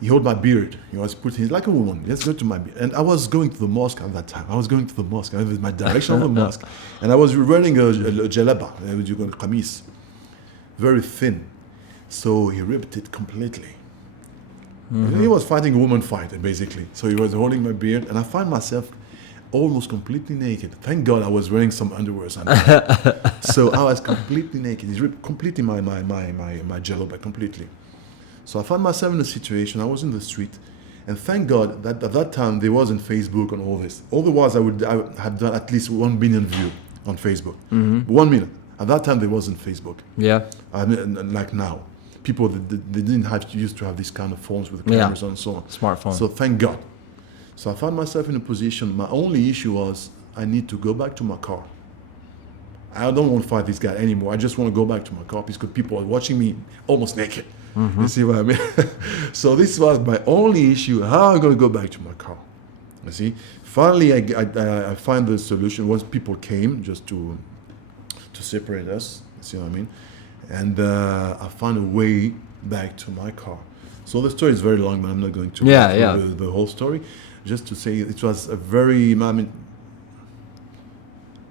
he held my beard. He was putting it like a woman. Let's go to my beard. And I was going to the mosque at that time. I was with my direction of the mosque. And I was wearing a jalaba, you call it qamis. Very thin. So he ripped it completely. And he was fighting a woman fight, basically. So he was holding my beard, and I find myself almost completely naked. Thank God I was wearing some underwear under. So I was completely naked. He ripped completely my jalaba, completely. So I found myself in a situation, I was in the street, and thank God that at that time there wasn't Facebook and all this. Otherwise I would have done at least 1 billion views on Facebook. 1 million. At that time there wasn't Facebook. Yeah. I mean, like now. People, they didn't used to have these kind of phones with cameras and so on. Smartphone. So thank God. So I found myself in a position, my only issue was I need to go back to my car. I don't want to fight this guy anymore. I just want to go back to my car because people are watching me almost naked. You see what I mean? So this was my only issue. How am I going to go back to my car? You see? Finally, I find the solution once people came just to separate us. You see what I mean? And I found a way back to my car. So the story is very long, but I'm not going to go through the whole story. Just to say it was a very,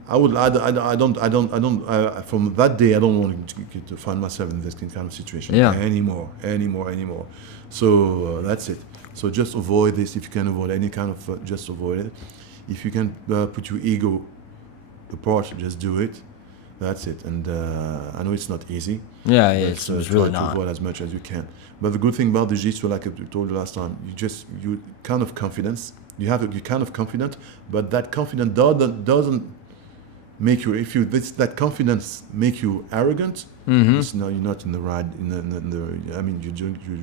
From that day, I don't want to find myself in this kind of situation anymore. So that's it. So just avoid this if you can avoid any kind of. Just avoid it. If you can put your ego apart, just do it. That's it. And I know it's not easy. Yeah, it's really not. Try to avoid as much as you can. But the good thing about the jiu-jitsu, like I told you last time, you kind of confidence. You're kind of confident, but that confidence doesn't make you. If that confidence make you arrogant, you're not in the right. I mean, you're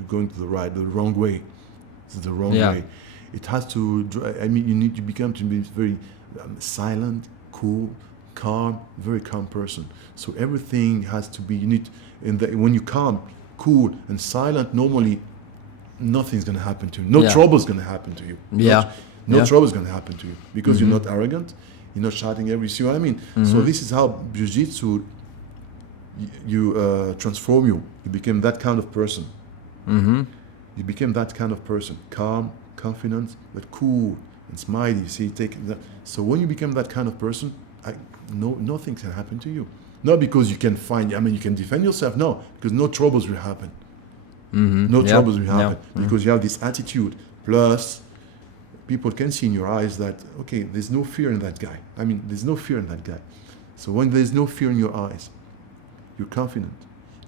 going to the wrong way. It's the wrong way. It has to. I mean, you need to become to be very silent, cool, calm, very calm person. So everything has to be. You need when you calm, cool, and silent. Normally, nothing's going to happen to you. No trouble's going to happen to you. No trouble's going to happen to you because you're not arrogant. You're not shouting every. See what I mean? So this is how jiu-jitsu you transform you. You become that kind of person. You became that kind of person, calm, confident, but cool and smiley. See, so when you become that kind of person, nothing can happen to you. Not because you can you can defend yourself. No, because no troubles will happen. No troubles will happen because you have this attitude. Plus, people can see in your eyes that, okay, there's no fear in that guy. I mean, there's no fear in that guy. So when there's no fear in your eyes, you're confident,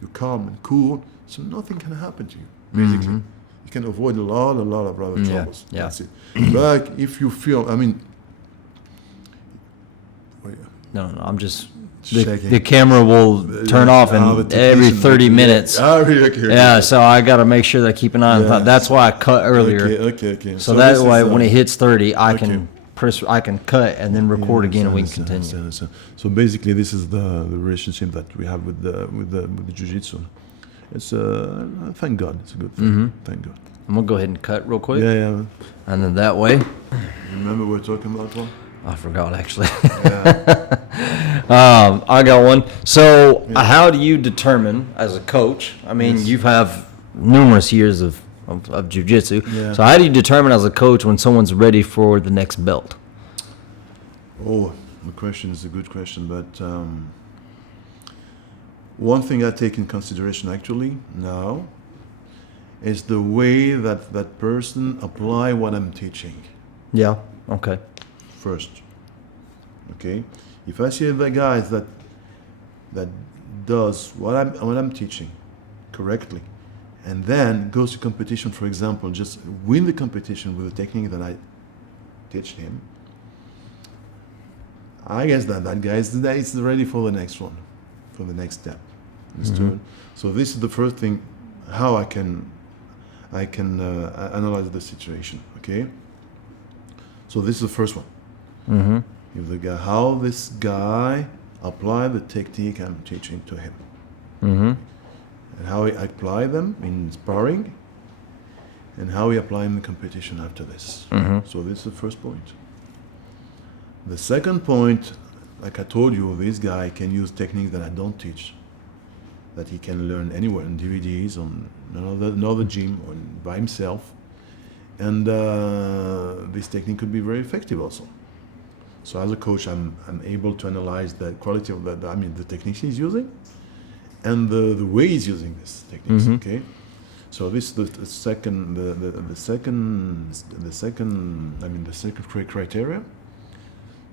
you're calm and cool, so nothing can happen to you, basically. You can avoid a lot of troubles. That's it. But if you feel, No, I'm just... The camera will turn off every 30 minutes. Okay. So I got to make sure that I keep an eye on that. That's why I cut earlier. Okay. So that way, when it hits 30, I can cut and then record again, and we can continue. So basically, this is the relationship that we have with the jiu-jitsu. It's thank God, it's a good thing. Thank God. I'm gonna go ahead and cut real quick. Yeah. And then that way. Remember we're talking about one? I forgot actually. I got one. So, how do you determine as a coach? I mean, you have numerous years of jiu-jitsu. Yeah. So, how do you determine as a coach when someone's ready for the next belt? Oh, the question is a good question, but one thing I take in consideration actually now is the way that person apply what I'm teaching. Yeah. Okay. First, okay. If I see the guys that does what I'm teaching correctly, and then goes to competition, for example, just win the competition with the technique that I teach him, I guess that guy is ready for the next one, for the next step. So this is the first thing, how I can analyze the situation. Okay. So this is the first one. How this guy apply the technique I'm teaching to him, and how he apply them in sparring, and how he apply them in competition after this. So this is the first point. The second point, like I told you, this guy can use techniques that I don't teach, that he can learn anywhere on DVDs, on another gym, or by himself, and this technique could be very effective also. So as a coach, I'm able to analyze the quality of the techniques he's using, and the way he's using this techniques. Okay, so this is the second criteria.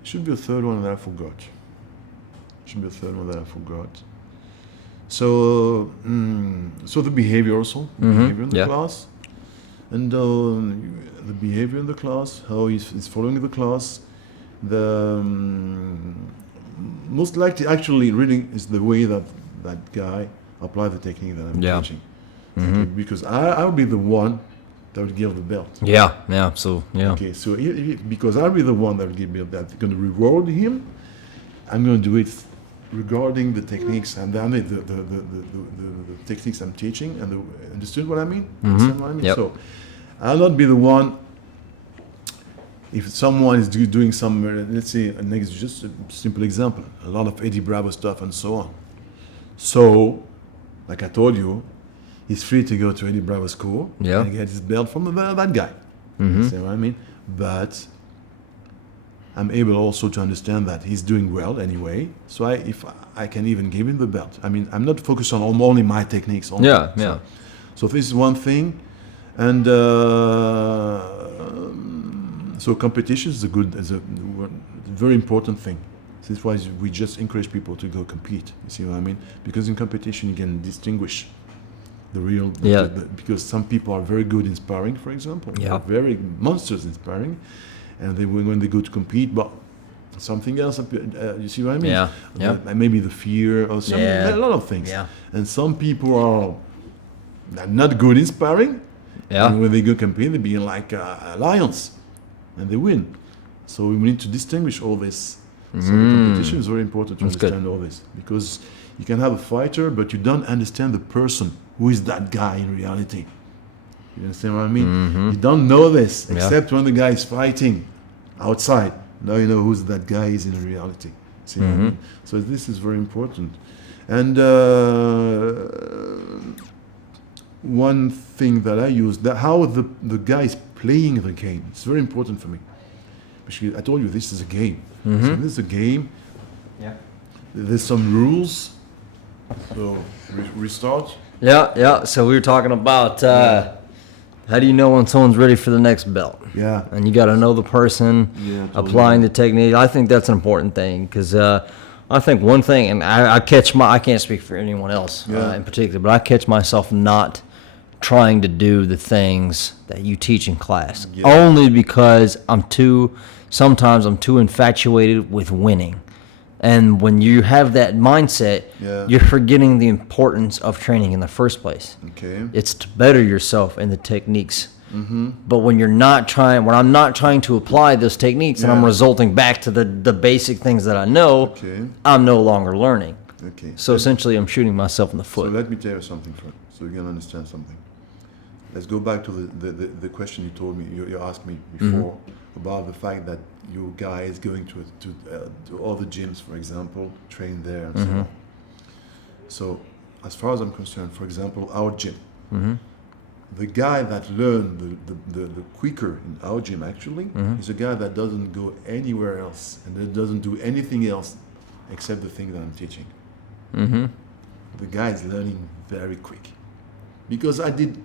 Should be a third one that I forgot. So the behavior also, behavior in the class, and the behavior in the class, how he's following the class. The most likely actually reading is the way that guy apply the technique that I'm teaching. Okay, because I'll be the one that will give the belt. Okay, so because I'll be the one that will give the belt, I'm going to reward him. I'm going to do it regarding the techniques and the techniques I'm teaching, and understood what I mean? Understand what I mean? Yep. So I'll not be the one. If someone is doing some, let's say, just a simple example, a lot of Eddie Bravo stuff and so on. So, like I told you, he's free to go to Eddie Bravo school and get his belt from that guy. See what I mean? But I'm able also to understand that he's doing well anyway. So if I can even give him the belt. I mean, I'm not focused on only my techniques. Only. Yeah. So this is one thing, and so competition is a very important thing. This is why we just encourage people to go compete. You see what I mean? Because in competition you can distinguish the real. Because some people are very good in sparring, for example. Yeah. They're very monsters in sparring, and when they go to compete, but something else. You see what I mean? Yeah. Maybe the fear or something. A lot of things. Yeah. And some people are not good in sparring. Yeah. And when they go compete, they be like lions, and they win. So we need to distinguish all this. So the competition is very important to understand all this, because you can have a fighter, but you don't understand the person. Who is that guy in reality? You understand what I mean? You don't know this except when the guy is fighting outside. Now you know who that guy is in reality. See what I mean? So this is very important. And one thing that I use, how the guy is playing the game. It's very important for me. Because I told you this is a game. So this is a game. Yeah. There's some rules. So restart. Yeah. So we were talking about how do you know when someone's ready for the next belt? Yeah. And you got to know the person, applying the technique. I think that's an important thing, because I think one thing, and I can't speak for anyone else in particular, but I catch myself not trying to do the things that you teach in class, only because sometimes I'm too infatuated with winning. And when you have that mindset, you're forgetting the importance of training in the first place. Okay. It's to better yourself and the techniques. But when I'm not trying to apply those techniques and I'm resulting back to the basic things that I know, I'm no longer learning. Okay. So essentially I'm shooting myself in the foot. So let me tell you something so you can understand something. Let's go back to the question you told me, you asked me before about the fact that your guy is going to all the gyms, for example, train there and so on. So as far as I'm concerned, for example, our gym, the guy that learned the quicker in our gym actually is a guy that doesn't go anywhere else and that doesn't do anything else except the thing that I'm teaching. The guy is learning very quick. Because I've been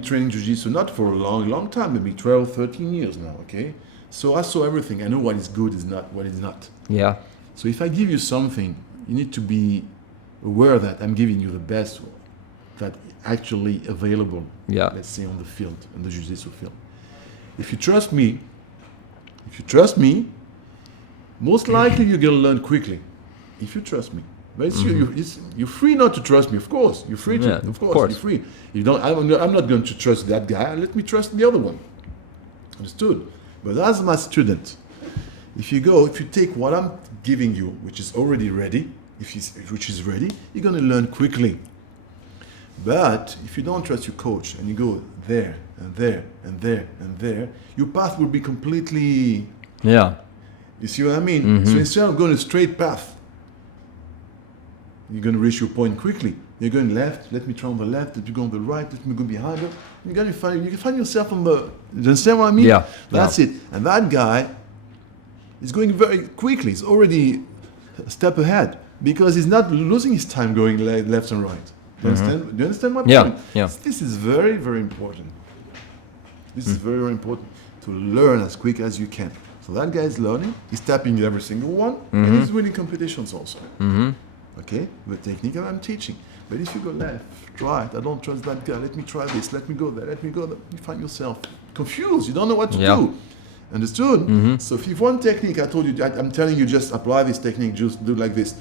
training Jiu-Jitsu not for a long time, maybe 12, 13 years now, okay? So I saw everything. I know what is good, what is not. Yeah. So if I give you something, you need to be aware that I'm giving you the best that actually available, let's say, on the field, on the Jiu-Jitsu field. If you trust me, most likely you're going to learn quickly. If you trust me. But you're free not to trust me, of course. You're free to, of course. You're free. You don't. I'm not going to trust that guy. Let me trust the other one. Understood? But as my student, if you take what I'm giving you, which is already ready, which is ready, you're going to learn quickly. But if you don't trust your coach and you go there and there and there and there, your path will be completely. Yeah. You see what I mean? So instead of going a straight path, you're going to reach your point quickly. You're going left, let me try on the left, let me go on the right, let me go behind her. You can find yourself on the, you understand what I mean? Yeah. That's it. And that guy is going very quickly. He's already a step ahead because he's not losing his time going left and right. Do you understand? Do you understand my point? Yeah. This is very, very important. This is very, very important to learn as quick as you can. So that guy is learning, he's tapping every single one, and he's winning competitions also. Okay, the technique that I'm teaching. But if you go left, right, I don't trust that guy, let me try this, let me go there, let me go there, you find yourself confused, you don't know what to do. Understood? So if you've one technique, I told you, I'm telling you, just apply this technique, just do like this.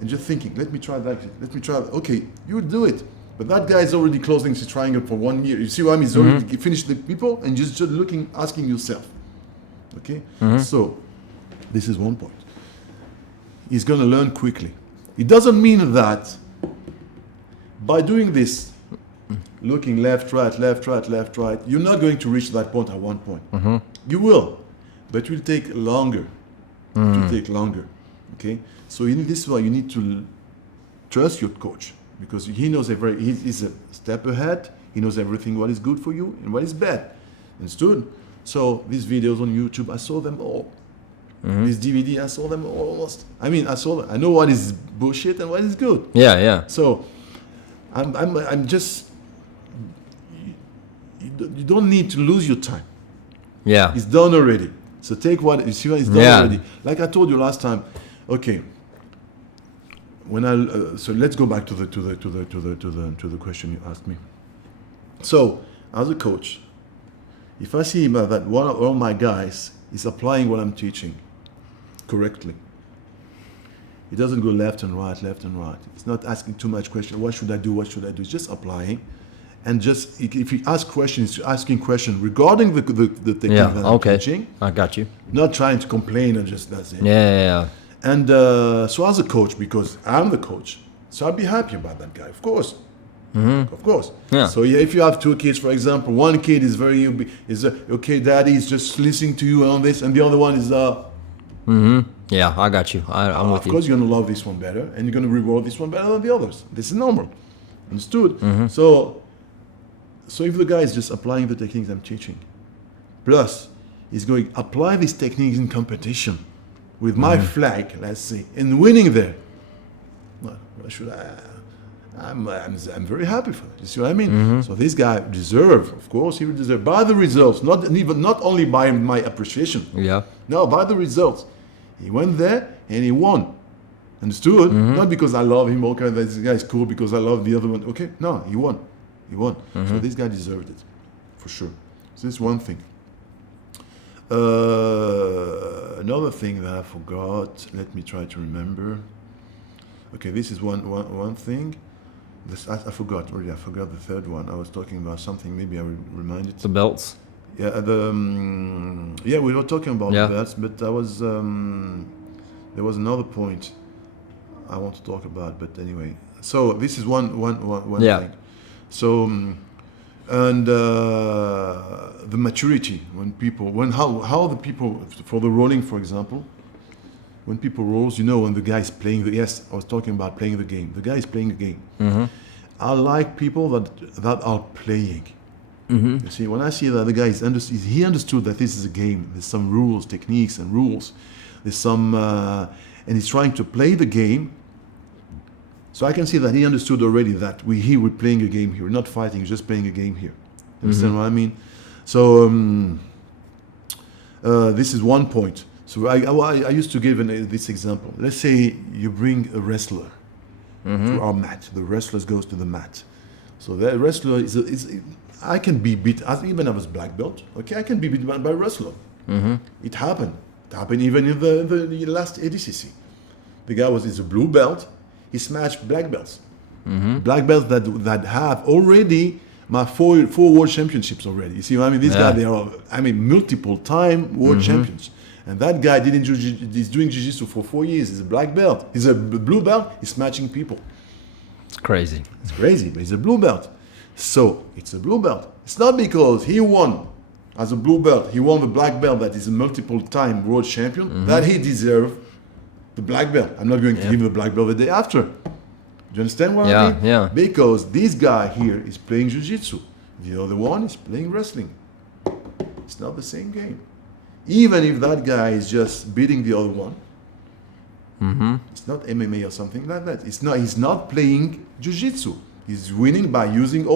And just thinking, let me try that, let me try that. Okay, you do it. But that guy is already closing his triangle for 1 year. You see what I mean? He's already finished the people and just looking, asking yourself. Okay? So, this is one point. He's going to learn quickly. It doesn't mean that by doing this, looking left, right, you're not going to reach that point at one point. You will, but it will take longer. It will take longer. Okay? So this is why you need to trust your coach because he knows he's a step ahead. He knows everything what is good for you and what is bad. Understood? So these videos on YouTube, I saw them all. This DVD, I saw them almost. I mean, I saw them. I know what is bullshit and what is good. Yeah. So I'm just. You don't need to lose your time. Yeah. It's done already. So take what you see. It's done already. Like I told you last time. Okay. When so let's go back to the question you asked me. So as a coach, if I see that one of my guys is applying what I'm teaching correctly, he doesn't go left and right. He's not asking too much questions. What should I do? He's just applying. And just if he asks questions, asking questions regarding the technique that I'm teaching. I got you. Not trying to complain and just that's it. Yeah. And so as a coach, because I'm the coach, so I'd be happy about that guy, of course. Of course. Yeah. So if you have two kids, for example, one kid is okay, daddy is just listening to you on this, and the other one is Yeah, I got you. I'm with you. Of course, you're gonna love this one better, and you're gonna reward this one better than the others. This is normal. Understood? So if the guy is just applying the techniques I'm teaching, plus he's going to apply these techniques in competition with my flag, let's say, and winning there, well, should I'm very happy for that. You see what I mean? So this guy deserves, of course, he will deserve by the results, not only by my appreciation. Yeah. No, by the results. He went there and he won. Understood? Not because I love him, okay, this guy is cool because I love the other one. Okay, no, he won. So this guy deserved it, for sure. So this is one thing. Another thing that I forgot, let me try to remember. Okay, this is one thing. I forgot already. I forgot the third one. I was talking about something. Maybe I will remind it. The belts. Yeah, we were talking about belts, but there was another point I want to talk about. But anyway, so this is one thing. So, and the maturity how the people for the rolling, for example, when people rolls, when the guy is playing I was talking about playing the game. The guy is playing the game. I like people that are playing. You see, when I see that the guy he understood that this is a game. There's some rules, techniques, and rules. There's some, and he's trying to play the game. So I can see that he understood already that we're playing a game here. We're not fighting, just playing a game here. Understand what I mean? So this is one point. So I used to give this example. Let's say you bring a wrestler to our mat. The wrestler goes to the mat. So that wrestler I can be beat, even I was black belt. Okay, I can be beat by a wrestler. It happened. It happened even in the last ADCC. The guy is a blue belt. He smashed black belts. Black belts that have already my four world championships already. You see what I mean? These guys, they are, multiple time world champions. And that guy he's doing jiu-jitsu for 4 years. He's a black belt. He's a blue belt. He's smashing people. It's crazy. It's crazy, but he's a blue belt. So it's a blue belt. It's not because he won as a blue belt. He won the black belt that is a multiple time world champion that he deserves the black belt. I'm not going to give him the black belt the day after. Do you understand what I mean? Yeah. Because this guy here is playing jiu-jitsu. The other one is playing wrestling. It's not the same game. Even if that guy is just beating the other one, it's not MMA or something like that. He's not playing jiu-jitsu. He's winning by using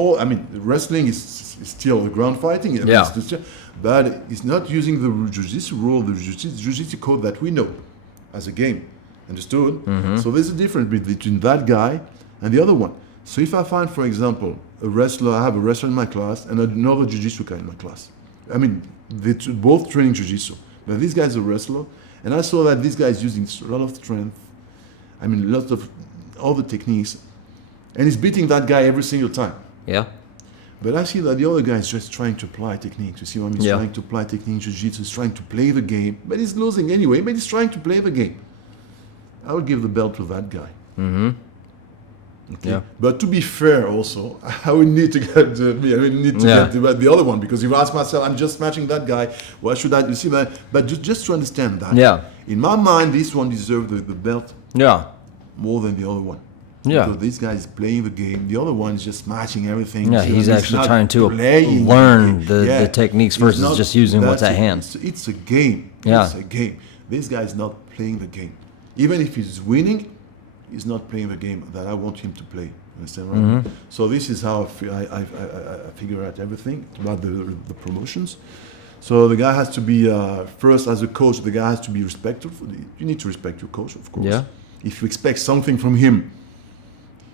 wrestling is still the ground fighting. But he's not using the jiu-jitsu rule, the jiu-jitsu code that we know as a game. Understood? So there's a difference between that guy and the other one. So if I find, for example, I have a wrestler in my class and another jiu-jitsu guy in my class. They're both training jiu-jitsu. But this guy's a wrestler, and I saw that this guy is using a lot of strength. Lots of all the techniques, and he's beating that guy every single time. Yeah. But I see that the other guy is just trying to apply techniques. You see what I mean? He's trying to apply techniques, jiu-jitsu. He's trying to play the game, but he's losing anyway. But he's trying to play the game. I would give the belt to that guy. Okay. Yeah. But to be fair, also, I would need to get the other one, because if I ask myself, I'm just matching that guy. Why should I? You see, but just to understand that. Yeah. In my mind, this one deserves the belt. Yeah. More than the other one. Yeah. Because this guy is playing the game. The other one is just matching everything. Yeah, he's actually trying to playing learn the techniques versus just using what's at hand. It's a game. Yeah. It's a game. This guy is not playing the game. Even if he's winning, he's not playing the game that I want him to play. Understand, right? Mm-hmm. So this is how I figure out everything about the promotions. So the guy has to be, first as a coach, the guy has to be respectful. You need to respect your coach, of course. Yeah. If you expect something from him,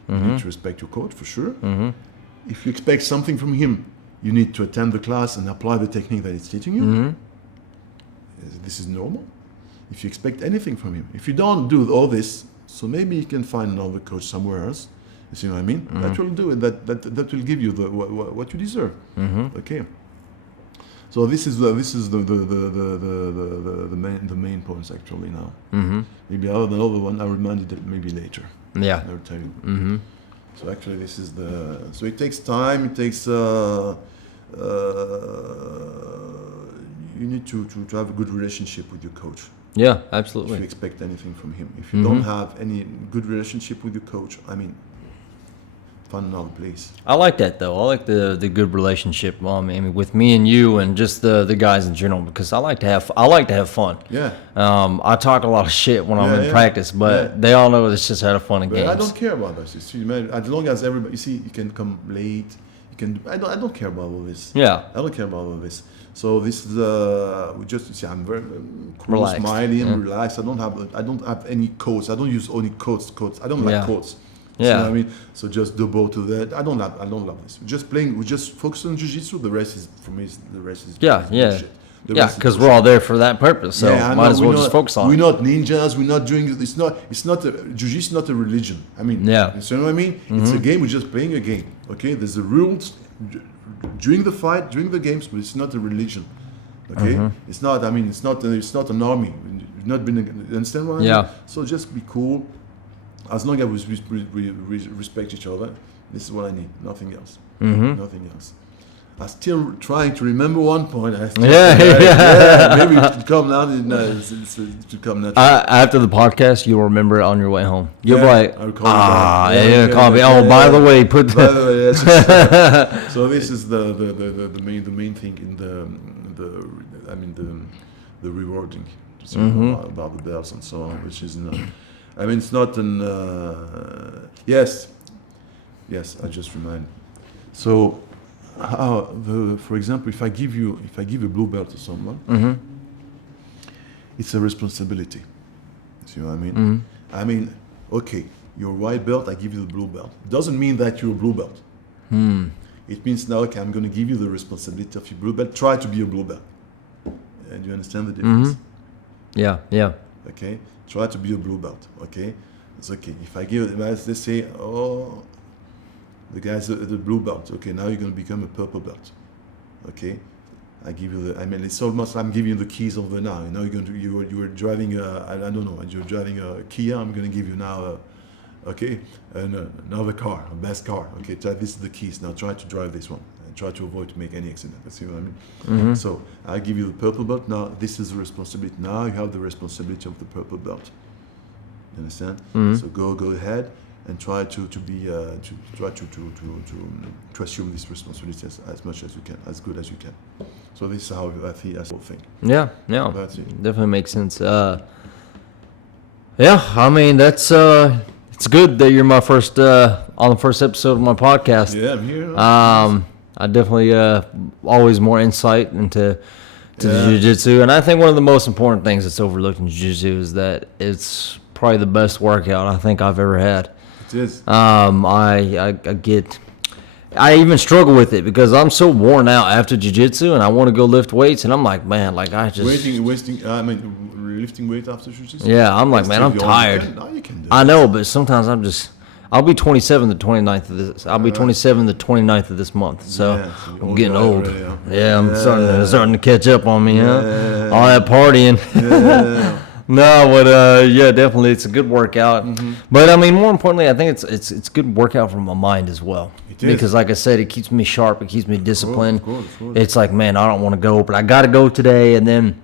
you need to respect your coach, for sure. Mm-hmm. If you expect something from him, you need to attend the class and apply the technique that he's teaching you. Mm-hmm. This is normal. If you expect anything from him. If you don't do all this, so maybe you can find another coach somewhere else. You see what I mean? Mm-hmm. That will do it. That will give you what you deserve. Mm-hmm. Okay. So this is the main points actually now. Mm-hmm. Maybe other one I remind you maybe later. Yeah. I will tell you. Mm-hmm. So actually this is so it takes time. It takes you need to have a good relationship with your coach. Yeah, absolutely. If you expect anything from him. If you don't have any good relationship with your coach, I mean, find another place. I like that though. I like the good relationship. I mean, with me and you, and just the guys in general, because I like to have fun. Yeah. I talk a lot of shit when I'm in practice, but they all know it's just had a fun and But games. I don't care about that. You see, man, as long as everybody, you see, you can come late. You can. I don't care about all this. Yeah. I don't care about all this. So this is we just see. I'm very cool, Relaxed. smiling, relaxed. I don't have any quotes. I don't use only quotes. I don't like quotes. Yeah. You know what I mean? So just double to that. I don't love this. We're just playing. We just focus on jiu-jitsu. The rest is for me. The rest is bullshit. Yeah, because we're all there for that purpose, so might as well just focus on it. We're not ninjas. We're not doing. It's not. Jiu-jitsu is not a religion. I mean, you know what I mean? It's a game. We're just playing a game. Okay, there's the rules during the fight, during the games, but it's not a religion. Okay, it's not. I mean, it's not an army. You've not been. You understand what I mean? Yeah. So just be cool. As long as we respect each other, this is what I need. Nothing else. Nothing else. I'm still trying to remember one point. Maybe it should come now. It should come naturally. After the podcast, you'll remember it on your way home. You'll be like, call me. By the way, put. By the way, yes. So this is the main thing in the rewarding about the belts and so on, which is not. I mean, it's not an. Yes, I just remind. So. For example, if I give a blue belt to someone, it's a responsibility. See what I mean? I mean, okay, you're a white belt, I give you the blue belt. Doesn't mean that you're a blue belt. It means now, okay, I'm going to give you the responsibility of your blue belt. Try to be a blue belt. And you understand the difference? Yeah. Okay, try to be a blue belt. Okay, it's okay. If I give, let's say, the guy's the blue belt. Okay, now you're going to become a purple belt. Okay, I give you it's almost I'm giving you the keys of the now. You know, you were driving I don't know, you're driving a Kia. I'm going to give you now another car, a best car. Okay, this is the keys. Now try to drive this one and try to avoid to make any accident. See what I mean? So I give you the purple belt. Now this is the responsibility. Now you have the responsibility of the purple belt. You understand? So go ahead. And try to assume this responsibility as much as you can, as good as you can. So this is how I think that's the whole thing. Yeah, That's it. definitely makes sense. I mean that's it's good that you're my first on the first episode of my podcast. Yeah, I'm here. I definitely always more insight into the jiu-jitsu, and I think one of the most important things that's overlooked in jiu-jitsu is that it's probably the best workout I think I've ever had. It is. I even struggle with it because I'm so worn out after jiu-jitsu and I want to go lift weights and I'm like, man, like I just lifting weight after jiu-jitsu. Yeah, I'm like, man, I'm tired. You can do I know, but sometimes I'll be 27 the 29th of this. I'll be 27 the 29th of this month. So I'm getting old. Already, I'm starting to catch up on me, huh? All that partying. Yeah. No, but definitely, it's a good workout. But I mean, more importantly, I think it's good workout for my mind as well. It is. Because, like I said, it keeps me sharp. It keeps me disciplined. Of course. It's like, man, I don't want to go, but I got to go today. And then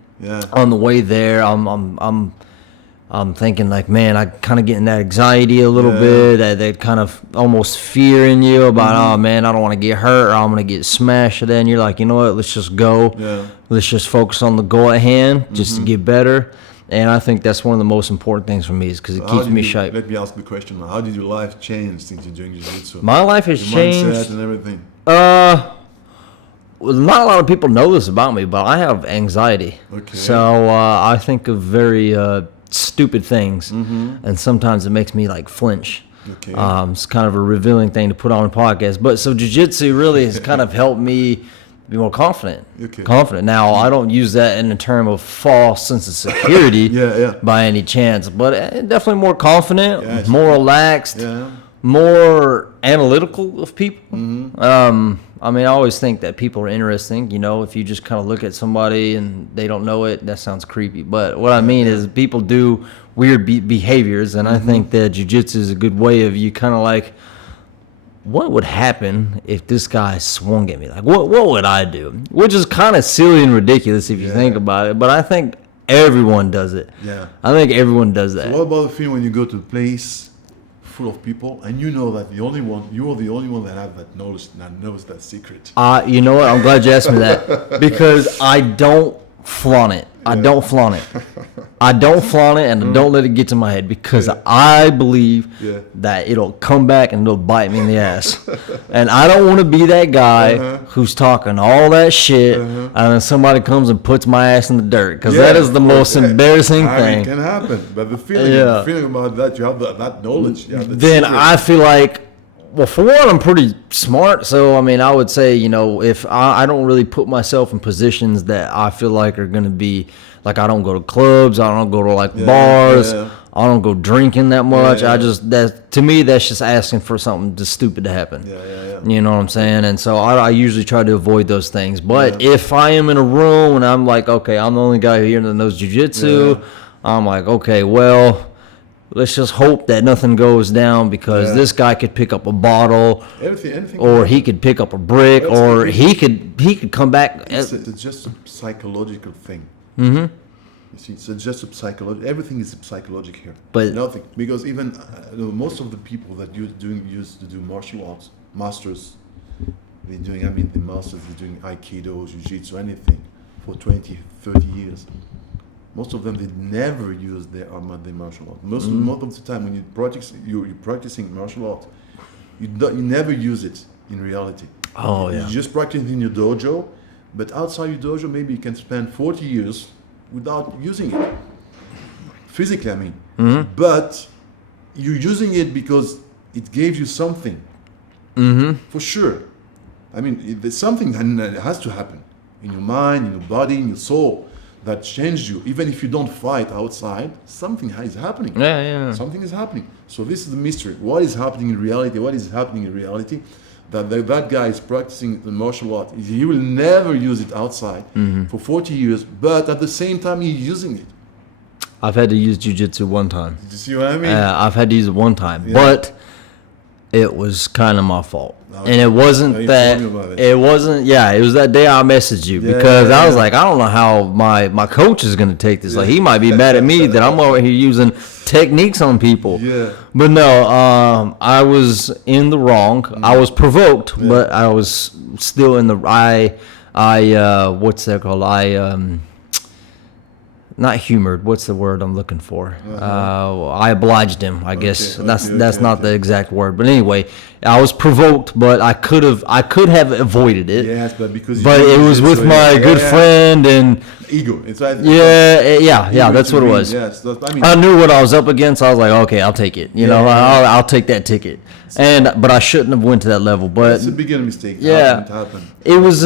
on the way there, I'm I'm thinking like, man, I kind of getting that anxiety a little bit, that kind of almost fear in you about, oh man, I don't want to get hurt or I'm going to get smashed. And then you're like, you know what, let's just go. Yeah. Let's just focus on the goal at hand just to get better. And I think that's one of the most important things for me is because it keeps me sharp. Let me ask the question now. How did your life change since you're doing jiu-jitsu? My life has changed. Mindset and everything. Well, not a lot of people know this about me, but I have anxiety. Okay. So I think of very stupid things, and sometimes it makes me like flinch. Okay. It's kind of a revealing thing to put on a podcast. But so jiu-jitsu really has kind of helped me be more confident. Okay. Confident. Now, I don't use that in the term of false sense of security by any chance, but definitely more confident, more relaxed, more analytical of people. I mean, I always think that people are interesting. You know, if you just kind of look at somebody and they don't know it, that sounds creepy. But what I mean is people do weird behaviors, and I think that jiu-jitsu is a good way of you kind of like, what would happen if this guy swung at me? Like, what would I do? Which is kind of silly and ridiculous if you think about it, but I think everyone does it. Yeah. I think everyone does that. So what about the feeling when you go to a place full of people and you know that you're the only one that have that knowledge, that knows that secret? You know what? I'm glad you asked me that because I don't flaunt it. I don't flaunt it. I don't flaunt it, and I don't let it get to my head because I believe that it'll come back and it'll bite me in the ass. And I don't want to be that guy who's talking all that shit, and then somebody comes and puts my ass in the dirt because that is the most embarrassing thing. It can happen, but the feeling about that, you have that knowledge. Then I feel like, well, for one, I'm pretty smart. So, I mean, I would say, you know, if I don't really put myself in positions that I feel like are going to be, like I don't go to clubs, I don't go to like bars, I don't go drinking that much. To me, that's just asking for something just stupid to happen. You know what I'm saying? And so I usually try to avoid those things. But if I am in a room and I'm like, okay, I'm the only guy here that knows jiu-jitsu, I'm like, okay, well, let's just hope that nothing goes down because this guy could pick up a bottle, anything or he could pick up a brick, or he could come back. It's just a psychological thing. You see, it's just a psychological. Everything is psychological here. But nothing, because even most of the people that used to do martial arts, masters, the masters, they're doing Aikido, Jiu-Jitsu, anything for 20, 30 years. Most of them, they never use their martial art. Most of the time, when you're practicing martial art, you never use it in reality. Oh, yeah. You just practice in your dojo, but outside your dojo, maybe you can spend 40 years without using it. Physically, I mean. But you're using it because it gave you something. For sure. I mean, there's something that has to happen in your mind, in your body, in your soul, that changed you. Even if you don't fight outside, something is happening. Something is happening. So this is the mystery. What is happening in reality? What is happening in reality? That guy is practicing the martial art. He will never use it outside for 40 years, but at the same time, he's using it. I've had to use jiu-jitsu one time. Did you see what I mean? I've had to use it one time, but it was kind of my fault. And it wasn't that, it wasn't, it was that day I messaged you because I was like, I don't know how my coach is going to take this. Like, he might be mad at me that I'm over here using techniques on people. But no, I was in the wrong. I was provoked, but I was still in the, what's that called? Not humored. What's the word I'm looking for? I obliged him. I guess that's not the exact word. But anyway, I was provoked, but I could have avoided it. Yes, but because it was with my good friend and ego. It's like, that's what it was. Yes, I knew what I was up against. I was like, okay, I'll take it. You know, I'll take that ticket. But I shouldn't have went to that level. But it's a beginner mistake. It happened. It was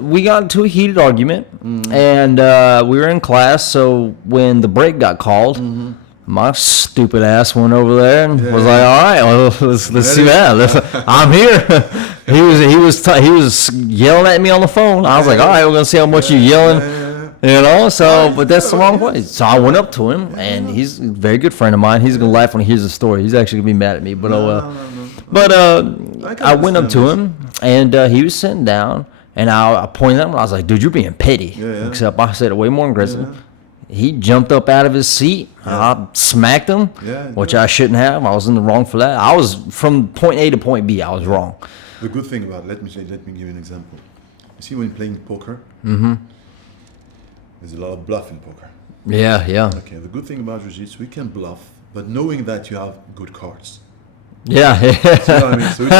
we got into a heated argument, and we were in class. So when the break got called, my stupid ass went over there and was like, "All right, well, let's see that. I'm here." He was yelling at me on the phone. I was like, "All right, we're gonna see how much you're yelling." You know, so, but that's the wrong way. So I went up to him, and he's a very good friend of mine. He's going to laugh when he hears the story. He's actually going to be mad at me, but But I went up to him, and he was sitting down, and I pointed at him, and I was like, dude, you're being petty. Except I said it way more aggressive. he jumped up out of his seat. I smacked him, which I shouldn't have. I was in the wrong for that. I was from point A to point B. I was wrong. The good thing about let me give you an example. You see, when playing poker, there's a lot of bluff in poker. Yeah, yeah. Okay, the good thing about jiu-jitsu, we can bluff, but knowing that you have good cards. Yeah. See what I mean? So we're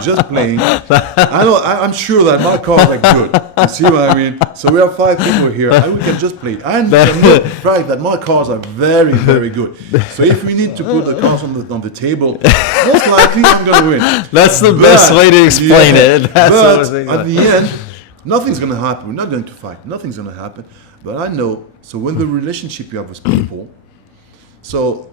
just playing. I'm sure that my cards are good. You see what I mean? So we have 5 people here, and we can just play. And I'm not right that my cards are very, very good. So if we need to put the cards on the table, most likely I'm going to win. That's the best way to explain it. That's but at the end, nothing's going to happen. We're not going to fight. Nothing's going to happen. But I know. So when the relationship you have with people, so.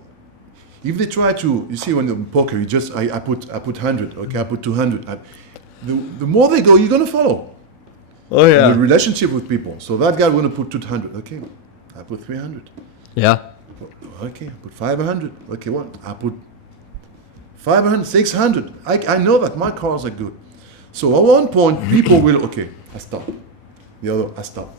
If they try to, you see, when in poker, I put 100, okay, I put 200. The more they go, you're gonna follow. Oh yeah. The relationship with people. So that guy gonna put 200. Okay, I put 300. Yeah. Okay, I put 500. Okay, what? I put 500, 600. I know that my cards are good. So at one point, people will. Okay, I stop. The other, I stop.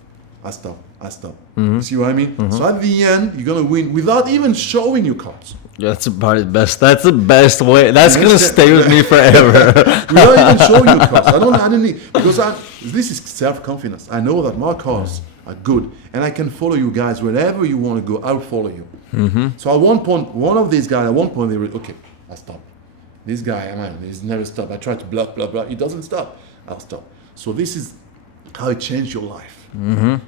You see what I mean? So at the end, you're gonna win without even showing your cards. That's probably the best. That's the best way. That's gonna stay with me forever. Without even showing your cards. I don't need because this is self-confidence. I know that my cards are good, and I can follow you guys wherever you want to go. I'll follow you. So at one point, one of these guys, they were okay. I stop. This guy, man, he's never stopped. I try to blah blah blah. He doesn't stop. I'll stop. So this is how it changed your life. I'm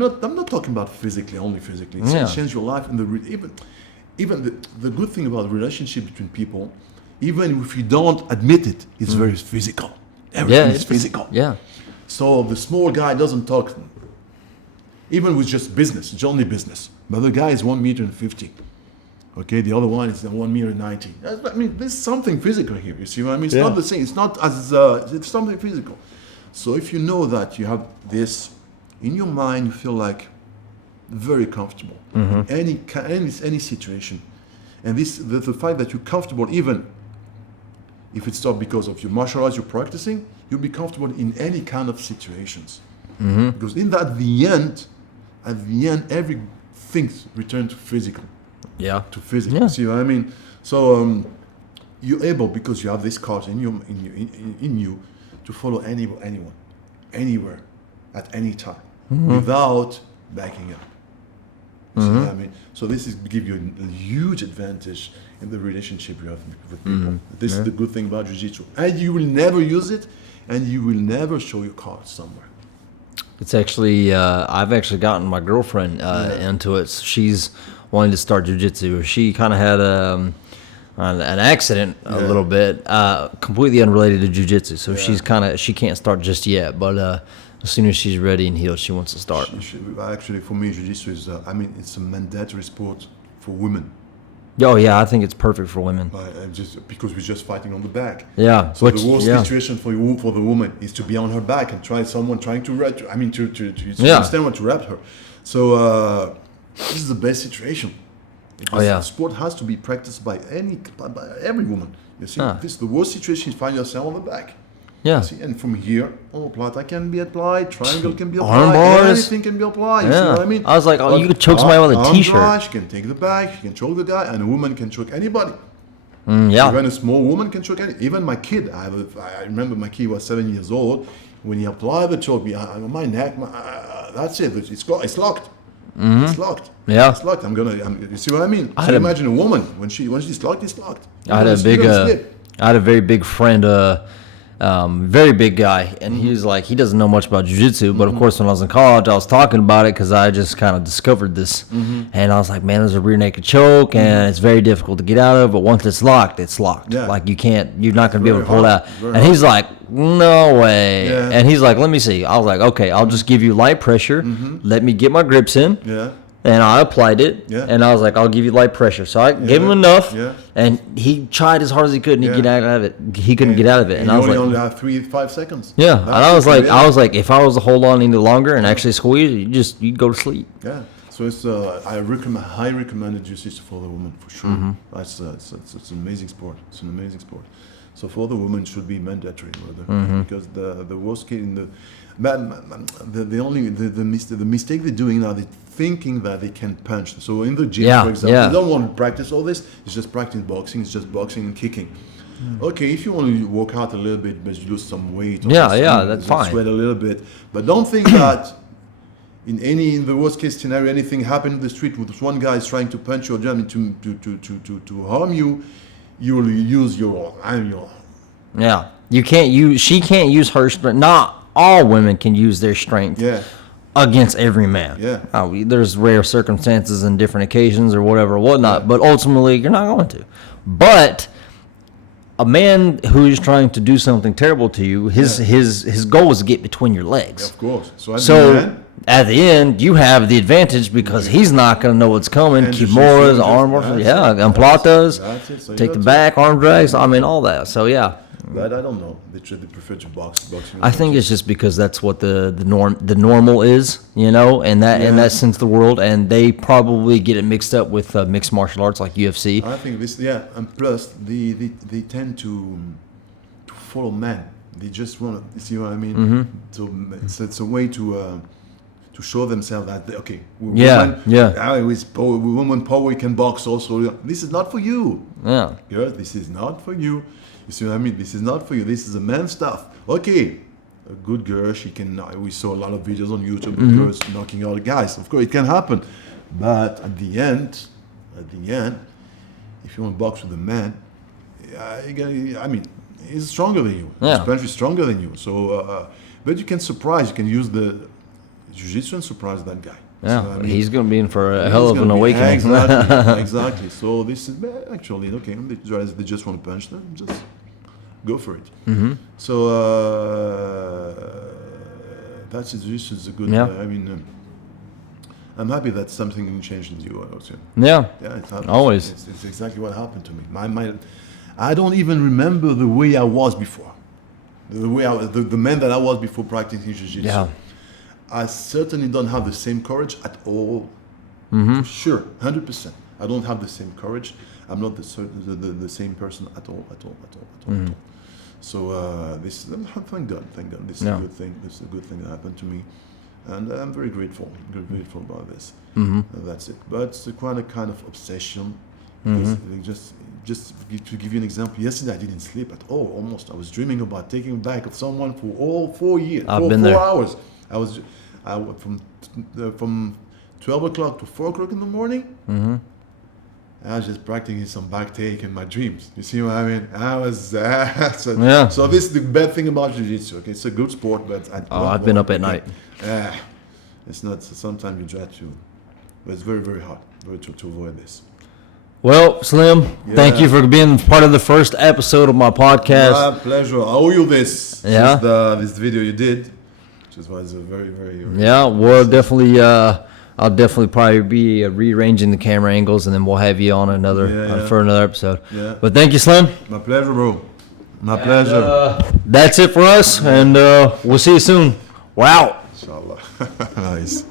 not talking about only physically. It's changed your life, and even the good thing about the relationship between people, even if you don't admit it, it's very physical. Everything is physical. Yeah. So the small guy doesn't talk, even with just business. It's only business. But the guy is 1.50 m. Okay, the other one is 1.90 m. I mean, there's something physical here. You see what I mean? It's not the same. It's not as it's something physical. So if you know that you have this in your mind, you feel like very comfortable in any situation, and the fact that you're comfortable, even if it's not because of your martial arts you're practicing, you'll be comfortable in any kind of situations, because at the end, everything returns to physical. Yeah. To physical. Yeah. See what I mean? So you're able, because you have this card in you to follow anyone, anywhere, at any time, without backing up. You see what I mean? So this is give you a huge advantage in the relationship you have with people. This is the good thing about jiu-jitsu. And you will never use it, and you will never show your cards somewhere. It's actually, I've actually gotten my girlfriend into it. She's wanting to start jiu-jitsu. She kind of had an accident a little bit, completely unrelated to jiu-jitsu. So she can't start just yet, but as soon as she's ready and healed, she wants to start. Actually, for me, jiu-jitsu is, it's a mandatory sport for women. Oh yeah, I think it's perfect for women. Just because we're just fighting on the back. Yeah. So the worst situation for the woman is to be on her back and someone trying to wrap. Understand what to wrap her. So this is the best situation. Sport has to be practiced by every woman. You see, this is the worst situation. You find yourself on the back. Yeah. See, and from here, plata can be applied, triangle can be applied, arm bars, anything can be applied. You see what I mean? I was like, you could choke somebody with a t-shirt. She can take the back, she can choke the guy, and a woman can choke anybody. Yeah. Even a small woman can choke even my kid. I remember my kid was 7 years old. When he applied the choke behind my neck, that's it. It's locked. It's locked. Yeah. It's locked. You see what I mean? So imagine a woman when she's locked, it's locked. I had a very big friend, very big guy, and he was like, he doesn't know much about jiu-jitsu, but of course when I was in college I was talking about it because I just kind of discovered this, and I was like, man, there's a rear naked choke, and it's very difficult to get out of, but once it's locked, yeah. Like you're not going to be able to pull it out. And he's like, no way. Yeah. And he's like, let me see. I was like, okay, I'll just give you light pressure, let me get my grips in. Yeah. And I applied it, and I was like, I'll give you light pressure. So I gave him enough, and he tried as hard as he could, and he get out of it. He couldn't get out of it, and I was like, only have 3-5 seconds. Yeah, and I was like, if I was to hold on any longer and actually squeeze, you'd go to sleep. Yeah. So it's I recommend jiu-jitsu for the woman for sure. It's an amazing sport. It's an amazing sport. So for the woman, it should be mandatory, because the worst case in the mistake they're doing now, they're thinking that they can punch. So in the gym, for example, they don't want to practice all this. It's just practice boxing. It's just boxing and kicking. Okay, if you want to work out a little bit, but you lose some weight, that's fine. Sweat a little bit, but don't think that in the worst case scenario, anything happened in the street with one guy is trying to punch you or to harm you, you will use your. Yeah, she can't use her strength. Not all women can use their strength. Against every man. There's rare circumstances and different occasions or whatnot, but ultimately you're not going to. But a man who is trying to do something terrible to you, his goal is to get between your legs. Of course. So at the end, you have the advantage because he's not going to know what's coming. Kimuras, arm wrestling, emplatas, take the back, arm drags, all that. So, But I don't know. They prefer to boxing. I think it's just because that's what the normal is, and that sense of the world, and they probably get it mixed up with mixed martial arts like UFC. I think this, and plus they tend to follow men. They just want to, see what I mean? So it's a way to show themselves that women power can box also. This is not for you. Girls, this is not for you. You see what I mean? This is not for you. This is a man stuff. Okay, a good girl, she can. We saw a lot of videos on YouTube of girls knocking out guys. Of course, it can happen, but at the end, if you want to box with a man, he's stronger than you. His punch is stronger than you. So, but you can surprise. You can use the jiu-jitsu and surprise that guy. He's going to be in for a hell of an awakening. Exactly. So this is actually okay. They just want to punch them. Just go for it. So that's jiu-jitsu is a good. I'm happy that something changed in you. It's always. It's exactly what happened to me. I don't even remember the way I was before. The man that I was before practicing jiu-jitsu. I certainly don't have the same courage at all. For sure, 100%. I don't have the same courage. I'm not the same person at all. So thank God. This is a good thing. This is a good thing that happened to me, and I'm very grateful about this. That's it. But it's quite a kind of obsession. Just to give you an example, yesterday I didn't sleep at all. Almost, I was dreaming about taking back of someone for all 4 years. I've been there. 4 hours. I from 12 o'clock to 4 o'clock in the morning. I was just practicing some back take in my dreams. You see what I mean? I was so this is the bad thing about jiu-jitsu. Okay, it's a good sport, but I've been up at night. It's not. Sometimes you try to, but it's very, very hard to avoid this. Well, Slim, thank you for being part of the first episode of my podcast. My pleasure. I owe you this. This video you did. Which was a very, very. We'll definitely. I'll definitely probably be rearranging the camera angles, and then we'll have you on for another episode. But thank you, Slim. My pleasure, bro. My pleasure. That's it for us, and we'll see you soon. We're out. Inshallah. Nice.